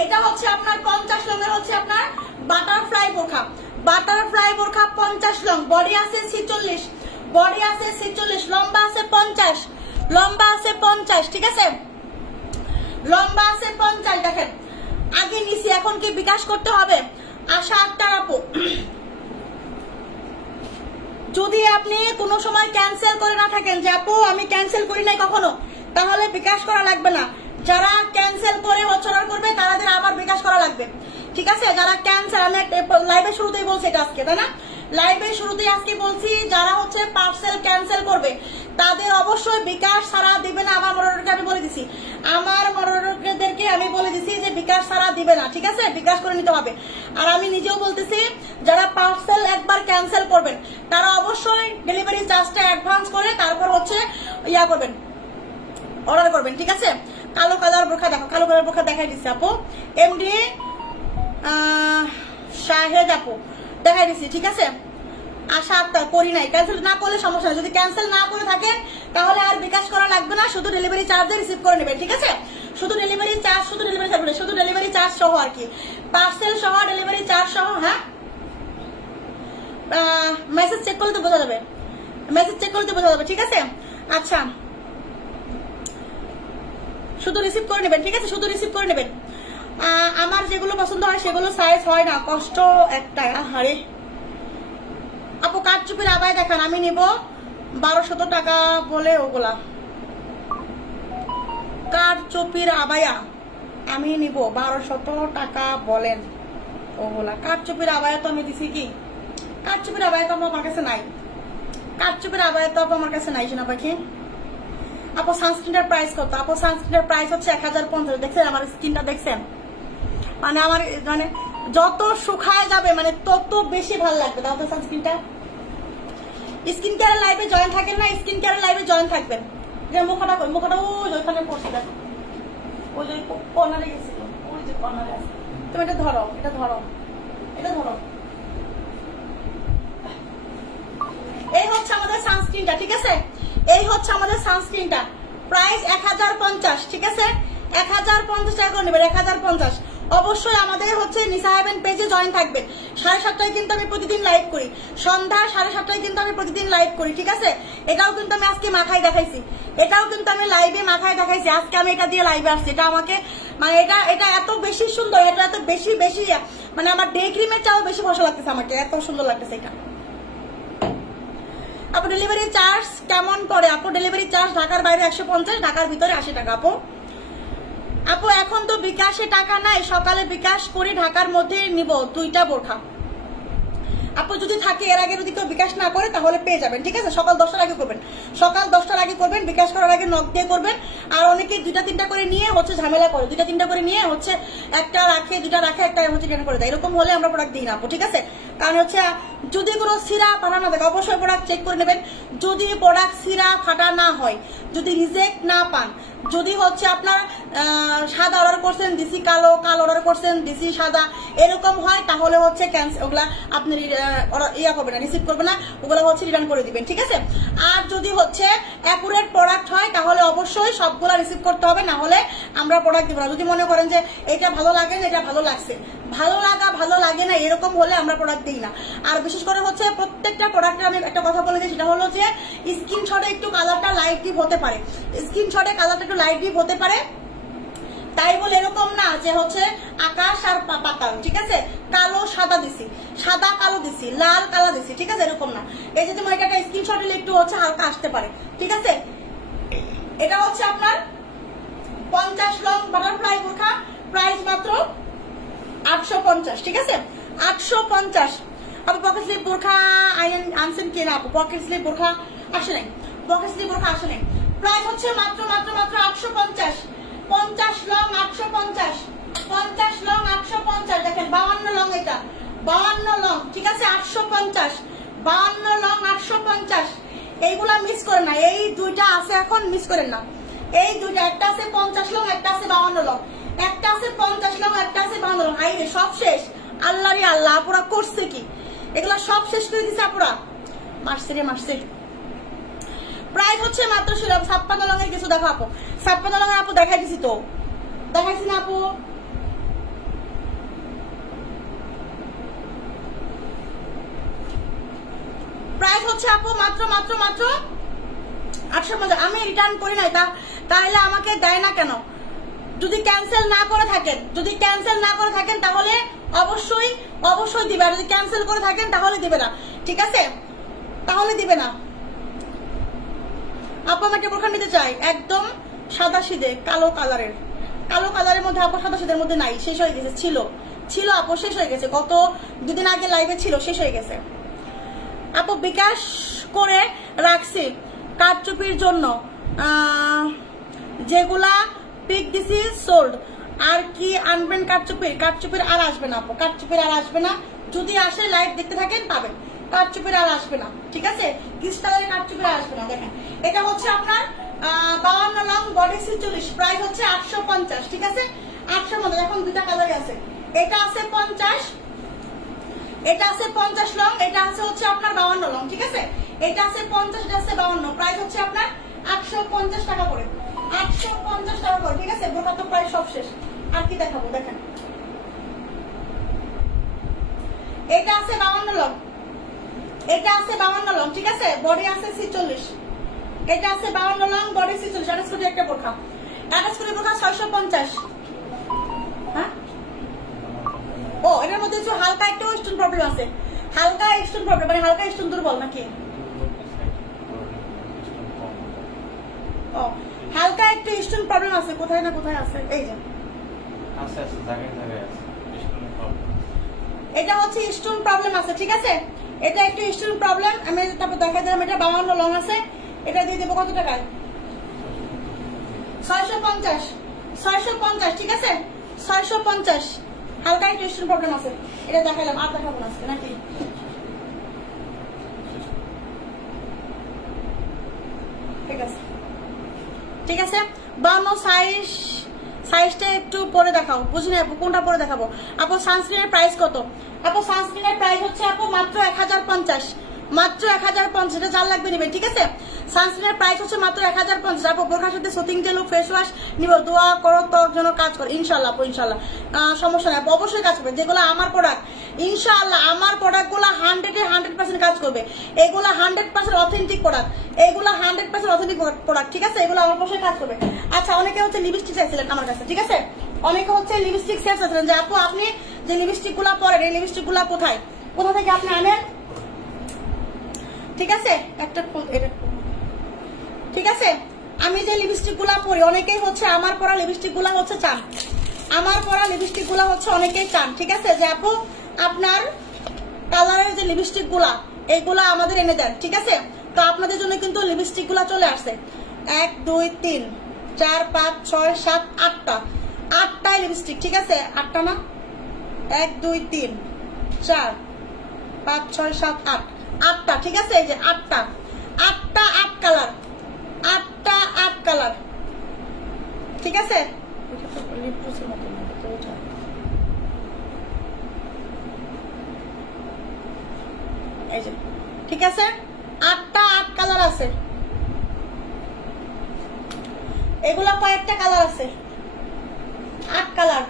এটা হচ্ছে আপনার 50 লং এর হচ্ছে আপনার বাটারফ্লাই বোরখা, বাটারফ্লাই বোরখা 50 লং, বডি আছে 46, বডি আছে 46, লম্বা আছে 50, লম্বা আছে 50। ঠিক আছে, লম্বা আছে 50। দেখেন আগে নিছি, এখন কি বিকাশ করতে হবে? আশা আক্তার আপু, যদি আপনি কোনো সময় ক্যান্সেল করে না থাকেন যে আপু আমি ক্যান্সেল করি নাই কখনো, তাহলে বিকাশ করা লাগবে না। যারা ক্যান্সেল করে অর্ডার করবে তাদের আবার বিকাশ করা লাগবে। ঠিক আছে, যারা ক্যান্সেল, আমি লাইভের শুরুতেই বলছি এটা আজকে, তাই না? লাইভের শুরুতেই আজকে বলছি যারা হচ্ছে পার্সেল ক্যান্সেল করবে তাদের অবশ্যই বিকাশ ছাড়া দিবে না। আমার মডারেটরকে আমি বলে দিছি, আমার মডারেটরদেরকে আমি বলে দিছি যে বিকাশ ছাড়া দিবে না। ঠিক আছে, বিকাশ করে নিতে হবে। আর আমি নিজেও বলতেছি যারা পার্সেল একবার ক্যান্সেল করবেন তারা অবশ্যই ডেলিভারি চার্জটা অ্যাডভান্স করে তারপর হচ্ছে ইয়া করবেন, অর্ডার করবেন। ঠিক আছে, কালো কালার বোরখা দেখো, কালো কালার বোরখা দেখাই দিচ্ছি আপু, এমডি শাহেদ আপু দেখাই দিচ্ছি। ঠিক আছে, আশা আক্তার করি নাই, ক্যান্সেল না করলে সমস্যা নেই, যদি ক্যান্সেল না করে থাকেন তাহলে আর বিকাশ করা লাগবে না, শুধু ডেলিভারি চার্জে রিসিভ করে নেবেন। ঠিক আছে, শুধু ডেলিভারি চার্জ, শুধু ডেলিভারি চার্জ, শুধু ডেলিভারি চার্জ সহ আর কি, পার্সেল সহ ডেলিভারি চার্জ সহ। হ্যাঁ, মেসেজ চেক করলে তো বোঝা যাবে, মেসেজ চেক করলে তো বোঝা যাবে। ঠিক আছে, আচ্ছা শুধু রিসিভ করে নেবেন। ঠিক আছে, শুধু রিসিভ করে নেবেন। আমার যেগুলো পছন্দ হয় সেগুলো সাইজ হয় না, কষ্ট একটা। আরে আপু কাঠচুপির আবায় দেখান, আমি নিব 1200 টাকা বলে ওগুলা। কাঠচুপির আবায়া আমি নিব 1200 টাকা বলেন ওগুলা। কাঠচুপির আবায়া তো আমি দিছি কি, কাঠচুপির আবায়া তো আমার কাছে নাই, কাঠচুপির আবায়া তো আমার কাছে নাই সোনা পাখি। আপু সানস্ক্রিনের প্রাইস কত? আপু সানস্ক্রিনের প্রাইস হচ্ছে 1050। দেখছেন আমার স্কিনটা, দেখছেন মানে আমার মানে যত শুকায় যাবে মানে তত বেশি ভালো লাগবে। তাও তো সানস্ক্রিনটা স্কিন কেয়ার লাইভে জয়েন থাকেন না, স্কিন কেয়ার লাইভে জয়েন থাকবেন। যে মুখটা কই, মুখটা ওই ওইখানে পড়ছে দেখো, ওই যে কর্নারে গেছিল, ওই যে কর্নারে আছে। তুমি এটা ধরো, এটা ধরো, এটা ধরো। এই হচ্ছে আমাদের সানস্ক্রিনটা, ঠিক আছে? এই হচ্ছে আমাদের সানস্ক্রিনটা, প্রাইস 1050, ঠিক আছে? 1050 টাকা করে নেবেন, 1050। অবশ্যই আমাদের হচ্ছে নিসা হেভেন পেজে জয়েন থাকবেন। 7:30টায় কিন্তু আমি প্রতিদিন লাইভ করি, সন্ধ্যা 7:30টায় কিন্তু আমি প্রতিদিন লাইভ করি, ঠিক আছে? এটাও কিন্তু আমি আজকে মাখায় দেখাইছি, এটাও কিন্তু আমি লাইভে মাখায় দেখাইছি। আজকে আমি এটা দিয়ে লাইভে আসছি। এটা আমাকে মানে এটা এত বেশি সুন্দর, এটা এত বেশি মানে আমার ডে ক্রিমের চাও বেশি ভালো লাগতেছে, আমাকে এত সুন্দর লাগতেছে এটা। আপু ডেলিভারি চার্জ কেমন পড়ে? আপু ডেলিভারি চার্জ ঢাকার বাইরে 150, ঢাকার ভিতরে 80 টাকা। আপু এখন তো বিকাশে টাকা নাই, সকালে বিকাশ করি, ঢাকার মধ্যে নিব 2টা বোরখা। আপু যদি থাকে, এর আগে যদি কেউ বিকাশ না করে তাহলে পেয়ে যাবেন, ঠিক আছে? সকাল 10টার আগে করবেন, সকাল 10টার আগে করবেন, বিকাশ করার আগে নক দিয়ে করবেন। আর অনেকে 2টা-3টা করে নিয়ে হচ্ছে ঝামেলা করে, 2টা-3টা করে নিয়ে হচ্ছে একটা রাখে, 2টা রাখে, একটা হচ্ছে রিটার্ন করে দেয়। এরকম হলে আমরা প্রোডাক্ট দিই না আপু, ঠিক আছে? কারণ হচ্ছে যদি কোনো সিরা ফাটা না থাকে অবশ্যই প্রোডাক্ট চেক করে নেবেন। যদি প্রোডাক্ট সিরা ফাটা না হয়, যদি রিজেক্ট না পান, যদি হচ্ছে আপনার সাদা অর্ডার করছেন দিছি কালো, কালো অর্ডার করছেন দিছি সাদা, এরকম হয় তাহলে হচ্ছে ক্যান্সেল, ওগুলা আপনি ইয়া করবেন না, রিসিভ করবেন না, ওগুলো হচ্ছে রিটার্ন করে দিবেন, ঠিক আছে? আর যদি হচ্ছে অ্যাকুরেট প্রোডাক্ট হয় তাহলে অবশ্যই সবগুলা রিসিভ করতে হবে, না হলে আমরা প্রোডাক্ট দিব না। যদি মনে করেন যে এটা ভালো লাগে না, এটা ভালো লাগছে, ভালো লাগা ভালো লাগে না, এরকম হলে আমরা প্রোডাক্ট দিই না। আর বিশেষ করে হচ্ছে প্রত্যেকটা প্রোডাক্টের আমি একটা কথা বলে দিই, সেটা হলো যে স্ক্রিনশটে একটু কালারটা লাইট ডিপ হতে পারে, স্ক্রিনশটে কালারটা একটু লাইট ডিপ হতে পারে। তাই বলে এরকম না যে হচ্ছে আকাশ আর পাতাল, ঠিক আছে? কালো সাদা দিছি, সাদা কালো দিছি, লাল কালো দিছি, ঠিক আছে? এরকম না। এই যে তোমার এটা স্ক্রিনশট দিলে একটু হচ্ছে হালকা আসতে পারে, ঠিক আছে? এটা হচ্ছে আপনার 50 লং বাটারফ্লাই বোরখা, প্রাইস মাত্র 850, ঠিক আছে? 850। আপু পকেট স্লিপ বোরখা আনছেন কিনা? আপু পকেট স্লিপ বোরখা আসে নাই, পকেট স্লিপ বোরখা আসে নাই। প্রাইস হচ্ছে মাত্র 850। 50 লং 850, 50 লং 850। দেখেন 52 লং, এটা 52 লং, ঠিক আছে? 850, 52 লং 850। এইগুলা মিস করেন না, এই 2টা আছে এখন, মিস করেন না। এই 2টা, একটা আছে 50 লং, একটা আছে 52 লং, একটা আছে 50 লং, একটা আছে 52 লং। আইরে সব শেষ, আল্লাহ রে আল্লাহ, আপুরা করছে কি? এগুলা সব শেষ করে দিছে আপুরা, মারছে রে মারছে। প্রাইস হচ্ছে মাত্র 56 লং এর কিছু দেখো আপু, 56 লং এর আপু দেখাই দিছি তো, দেখাইছি না আপু? প্রাইস হচ্ছে আপু মাত্র 850। আমি রিটার্ন করি নাই, তাহলে আমাকে দেয় না কেন? যদি ক্যান্সেল না করে থাকেন, যদি ক্যান্সেল না করে থাকেন তাহলে অবশ্যই অবশ্যই দিবে, আর যদি ক্যান্সেল করে থাকেন তাহলে দিবে না, ঠিক আছে? তাহলে দিবে না। আপু আমি একটা বোরখা নিতে চাই, একদম সাদা সিধে কালো কালারের, কালো কালারের মধ্যে আপু সাদা সিধের মধ্যে নাই, শেষ হয়ে গেছে। ছিল আপু, শেষ হয়ে গেছে, গত 2 দিন আগে লাইভে ছিল, শেষ হয়ে গেছে। আপু বিকাশ করে রাখছি কাঠচুপির জন্য, যেগুলা পিক দিছি সোল্ড। আর কি আনবেন কাঠচুপির আর আসবে না আপু, কাঠচুপির আর আসবে না। যদি আসে লাইভ দেখতে থাকেন পাবেন, কাঠচুপির আর আসবে না, ঠিক আছে? ক্রিস্টালের কাঠচুপির আর আসবে না। দেখেন এটা হচ্ছে আপনার 52 লং বডি 46, প্রাইস হচ্ছে 850, ঠিক আছে? 850। এখন 2টা কালারই আছে, এটা আছে 50, এটা আছে 50 লং, এটা আছে হচ্ছে আপনার 52 লং, ঠিক আছে? এটা আছে 50, এটা আছে 52, প্রাইস হচ্ছে আপনার 850 টাকা করে, 850 টাকা করে, ঠিক আছে? বোরখা তো প্রায় সব শেষ, আর কি দেখাবো? দেখেন এটা আছে 52 লং, এটা আছে 52 লং, ঠিক আছে? বডি আছে 46, এটা আছে 52 লং বডি 46। আটাস করে একটা বোরখা, আটাস করে বোরখা 650, হ্যাঁ ও এটার মধ্যে হচ্ছে হালকা একটু স্টোন প্রবলেম আছে, হালকা স্টোন প্রবলেম মানে হালকা স্টোন দুর্বল নাকি? ও হালকা একটু স্টোন প্রবলেম আছে, কোথায় না কোথায় আছে, এই যে আছে আছে জায়গায় জায়গায় আছে স্টোনের প্রবলেম। এটা হচ্ছে স্টোন প্রবলেম আছে, ঠিক আছে? এটা একটু স্টোন প্রবলেম। আমি তারপর দেখা দিলাম এটা 52 লং আছে, এটা দিয়ে দেবো কত টাকায়? 650, 650, ঠিক আছে 650। হালকা একটু স্টোন প্রবলেম আছে, এটা দেখালাম, আর দেখাবো না আজকে নাকি? ঠিক আছে ঠিক আছে। 52 সাইজটা একটু পরে দেখাও, বুঝলি আপু কোনটা পরে দেখাবো? আপু সানস্ক্রিনের প্রাইস কত? আপু সানস্ক্রিনের প্রাইস হচ্ছে আপু মাত্র 1050, মাত্র 1050। এটা যার লাগবে নিবেন, ঠিক আছে? সানস্ক্রিনের প্রাইস হচ্ছে মাত্র 1050। আপু বোরখার সাথে সুতিং তেল ফেস ওয়াশ নিব, দোয়া করো তোর জন্য কাজ করে ইনশাল্লাহ আপু, ইনশাল্লাহ সমস্যা নাই, অবশ্যই কাজ করবে। যেগুলো আমার প্রোডাক্ট ইনশাআল্লাহ, আমার প্রোডাক্টগুলো 100% কাজ করবে। এগুলো 100% অথেন্টিক প্রোডাক্ট, এগুলো 100% অথেন্টিক প্রোডাক্ট, ঠিক আছে? এগুলো আমার অবশ্যই কাজ করবে। আচ্ছা অনেকে হচ্ছে লিপস্টিক চাইছিলেন আমার কাছে, ঠিক আছে? অনেকে হচ্ছে লিপস্টিক সেট চাইছিলেন যে আপু আপনি যে লিপস্টিক গুলা পরেন এই লিপস্টিক গুলা কোথায়, কোথা থেকে আপনি আনেন, ঠিক আছে? একটা এটা ঠিক আছে। আমি যে লিপস্টিক গুলা পরি অনেকেই হচ্ছে আমার পরা লিপস্টিক গুলা হচ্ছে চান, আমার পরা লিপস্টিক গুলা হচ্ছে অনেকেই চান, ঠিক আছে? যে আপু আপনার কালারের যে লিপস্টিক গুলা এইগুলা আমাদের এনে দেন, ঠিক আছে? তো আপনাদের জন্য কিন্তু লিপস্টিক গুলা চলে আসছে 1 2 3 4 5 6 7 8টা, 8টাই লিপস্টিক, ঠিক আছে? 8টা না, 1 2 3 4 5 6 7 8, 8টা, ঠিক আছে? এই যে 8টা 8 কালার, 8 কালার, ঠিক আছে? এই যে ঠিক আছে, 8 কালার আছে, এগুলা কয়েকটা কালার আছে, 8 কালার।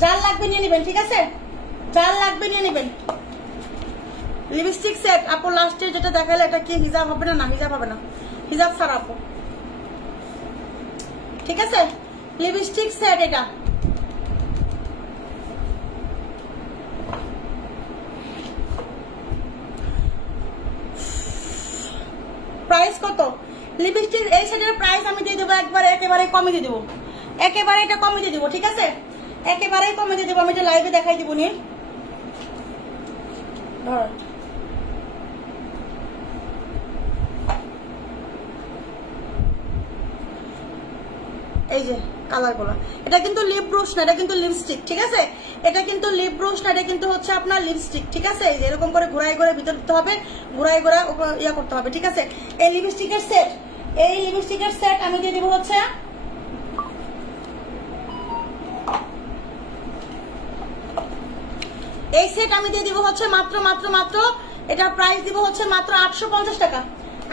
যার লাগবে নিয়ে নেবেন, ঠিক আছে? যার লাগবে নিয়ে নেবেন। লিপস্টিক সেট আপু লাস্টে যেটা দেখালে এটা কি হিজাব হবে না? না হিজাব হবে না, হিজাব ছাড়া আপু, ঠিক আছে? লিপস্টিক সেট এটা প্রাইস কত? লিপস্টিক এই সেটের প্রাইস আমি দিয়ে দেবো একেবারে কমে দিয়ে দেবো, একেবারে এটা কমে দিয়ে দেবো, ঠিক আছে? একেবারেই কমে দিয়ে দেবো। আমি এটা লাইভে দেখাই দিব নি, ধর এই যে কালার গুলো। এটা কিন্তু লিপ ব্রুশ না, এটা কিন্তু লিপস্টিক, ঠিক আছে? এটা কিন্তু লিপ ব্রুশ না, এটা কিন্তু হচ্ছে আপনার লিপস্টিক, ঠিক আছে? এই যে এরকম করে ঘুরাই ঘুরাই ভিতর দিতে হবে, ঘুরাই ঘুরাই ইয়া করতে হবে, ঠিক আছে? এই লিপস্টিকের সেট, এই লিপস্টিকের সেট আমি দিয়ে দিব হচ্ছে এই সেট আমি দিয়ে দিব হচ্ছে মাত্র মাত্র মাত্র এটার প্রাইস দিব হচ্ছে মাত্র 850 টাকা,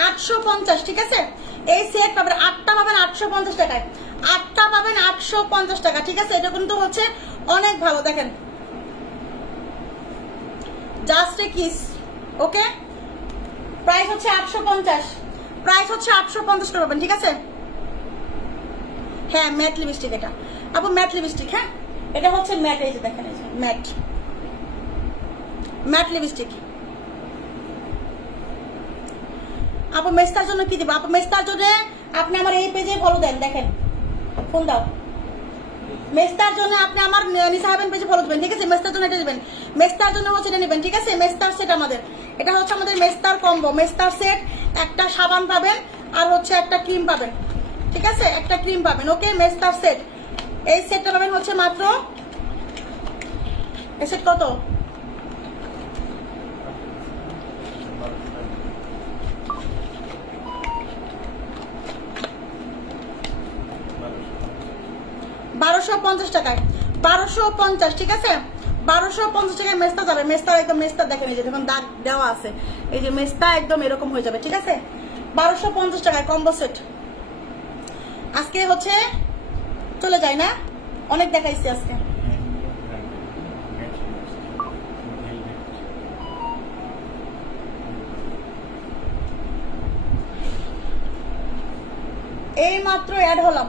850, ঠিক আছে? এই সেট পাবেন 8টা পাবেন 850 টাকায়, 8টা পাবেন 850 টাকা, ঠিক আছে? এটা কিন্তু হচ্ছে অনেক ভালো, দেখেন just a kiss, okay? Price হচ্ছে 850, প্রাইস হচ্ছে 850 টাকা পাবেন, ঠিক আছে? হ্যাঁ ম্যাট লিপস্টিক এটা আপু, ম্যাট লিপস্টিক, হ্যাঁ এটা হচ্ছে ম্যাট, এই যে দেখেন এই যে ম্যাট, ম্যাট লিপস্টিক। আপু মেস্তার জন্য কি দিব? আপু মেস্তার জন্য আপনি আমার এই পেজে ফলো দেন, দেখেন ফোন দাও, মেস্তার জন্য আপনি আমার নিসা হাবেন পেজে ফলো দিবেন, ঠিক আছে? মেস্তার জন্য এটা দিবেন, মেস্তার জন্য হচ্ছে এটা নেবেন, ঠিক আছে? মেস্তার সেট আমাদের এটা হচ্ছে আমাদের মেস্তার কম্বো, মেস্তার সেট, একটা সাবান পাবেন আর হচ্ছে একটা ক্রিম পাবেন, ঠিক আছে? একটা ক্রিম পাবেন, ওকে? মেস্তার সেট, এই সেটটা পাবেন হচ্ছে মাত্র, এই সেট কত? $1250 টাকায়, 1250, ঠিক আছে? 1250 টাকায় মেস্তা যাবে, মেস্তা একদম মেস্তা দেখেন এই যে দেখুন দাগ দেওয়া আছে, এই যে মেস্তা একদম এরকম হয়ে যাবে, ঠিক আছে? 1250 টাকায় কম্বো সেট। আজকে হচ্ছে চলে যায় না, অনেক দেখাইছি আজকে। এই মাত্র অ্যাড হলাম,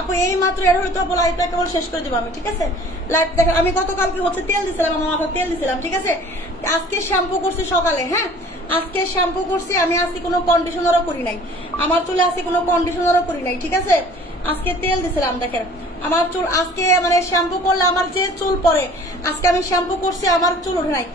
আপু এই মাত্র এর হয়তো আপু লাইভটা কেবল শেষ করে দেবো আমি, ঠিক আছে? লাইভ দেখেন, আমি গতকালকে হচ্ছে তেল দিছিলাম, আমার মাথা তেল দিছিলাম, ঠিক আছে? আজকে শ্যাম্পু করছি সকালে, হ্যাঁ আজকে শ্যাম্পু করছি আমি, আজকে কোনো কন্ডিশনারও করি নাই, আমার চুলে আজকে কোনো কন্ডিশনারও করি নাই, ঠিক আছে? আজকে তেল দিছিলাম, দেখেন আমার চুল আজকে মানে শ্যাম্পু করলে আমার যে চুল পরে, আজকে আমি শ্যাম্পু করছি আমার চুল ওঠে নাই,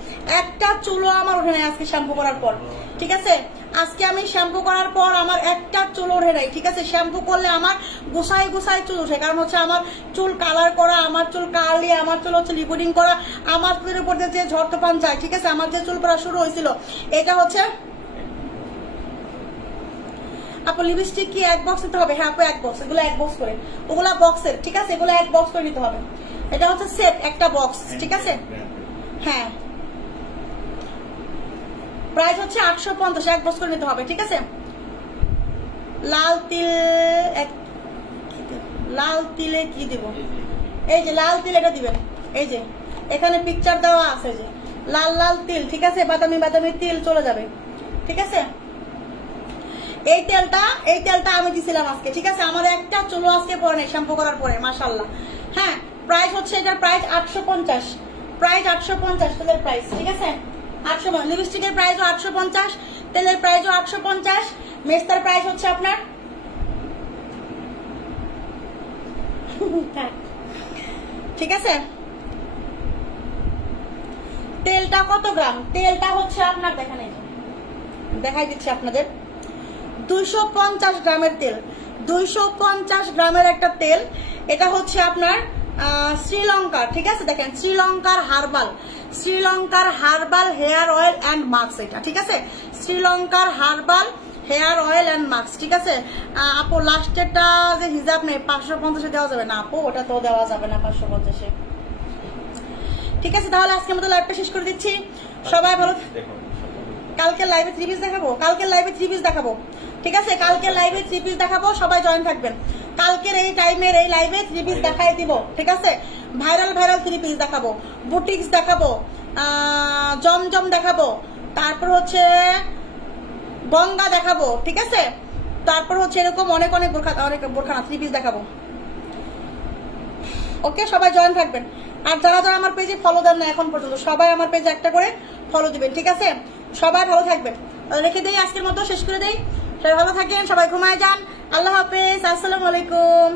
একটা চুলও আমার ওঠে নাই আজকে শ্যাম্পু করার পর, ঠিক আছে? আজকে আমি শ্যাম্পু করার পর আমার একটা চুল ওঠে নাই, ঠিক আছে? শ্যাম্পু করলে আমার গুছাই গুছাই চুল ওঠে, কারণ হচ্ছে আমার চুল কালার করা, আমার চুল কার্লি, আমার চুল হচ্ছে রিবুডিং করা, আমার চুলের উপর যে ঝড় তুফান যায়, ঠিক আছে? আমার যে চুল পড়া শুরু হয়েছিল এটা হচ্ছে। আপু লিপস্টিক কি এক বক্স নিতে হবে? হ্যাঁ আপু এক বক্স, এগুলো এক বক্স করে, ওগুলা বক্সের, ঠিক আছে? এগুলো এক বক্স করে নিতে হবে, এটা হচ্ছে সেট একটা বক্স, ঠিক আছে? হ্যাঁ প্রাইস হচ্ছে 850, এক বক্স করে নিতে হবে, ঠিক আছে? লাল তিল, লাল তিলে কি দিব? এই যে লাল তিল এটা দিবেন, এই যে এখানে পিকচার দেওয়া আছে, যে লাল লাল তিল, ঠিক আছে? বাদামি বাদামি তিল চলে যাবে, ঠিক আছে? এই তেলটা আমি দিছিলাম আজকে, ঠিক আছে? আমার একটা চুলো আজকে পরে নেই শ্যাম্পু করার পরে, মাশাআল্লাহ। হ্যাঁ প্রাইস হচ্ছে এটার প্রাইস 850, প্রাইস 850 তেলের প্রাইস, ঠিক আছে? 850, লিপস্টিকের প্রাইসও 850, তেলের প্রাইসও 850, মেস্তার প্রাইস হচ্ছে আপনার ঠিক আছে? তেলটা কত গ্রাম? তেলটা হচ্ছে আপনার দেখেন, এই দেখাই দিচ্ছি আপনাদের, 250 গ্রামের তেল, 250 গ্রামের একটা তেল। এটা হচ্ছে আপনার শ্রীলঙ্কার, ঠিক আছে? দেখেন শ্রীলঙ্কার herbal hair oil and mask, এটা ঠিক আছে? শ্রীলঙ্কার herbal hair oil and mask, ঠিক আছে? আপু লাস্টেরটা যে হিসাব নেই 550 দেওয়া যাবে না আপু, ওটা তো দেওয়া যাবে না 550, ঠিক আছে? তাহলে আজকে আমাদের লাইভটা শেষ করে দিচ্ছি, সবাই ভালো। কালকে লাইভে 3 পিস দেখাবো, কালকে লাইভে 3 পিস দেখাবো, ঠিক আছে? কালকে লাইভে 3 পিস দেখাবো, সবাই জয়েন থাকবেন। কালকের এই টাইমের এই লাইভে 3 পিস দেখাই দিব, ঠিক আছে? ভাইরাল 3 পিস দেখাবো, বুটিক্স দেখাবো, জমজম দেখাবো, তারপর হচ্ছে গঙ্গা দেখাবো, ঠিক আছে? তারপর হচ্ছে এরকম অনেক বোরখানা 3 পিস দেখাবো। ওকে, সবাই জয়েন থাকবেন। আর যারা যারা আমার পেজে ফলো দেন না এখন পর্যন্ত, সবাই আমার পেজে একটা করে ফলো দিবেন, ঠিক আছে? সবাই ভালো থাকবেন, রেখে দেই, আজকের মতো শেষ করে দেই। সবাই ভালো থাকেন, সবাই ঘুমায় যান, আল্লাহ হাফেজ, আসসালামু আলাইকুম।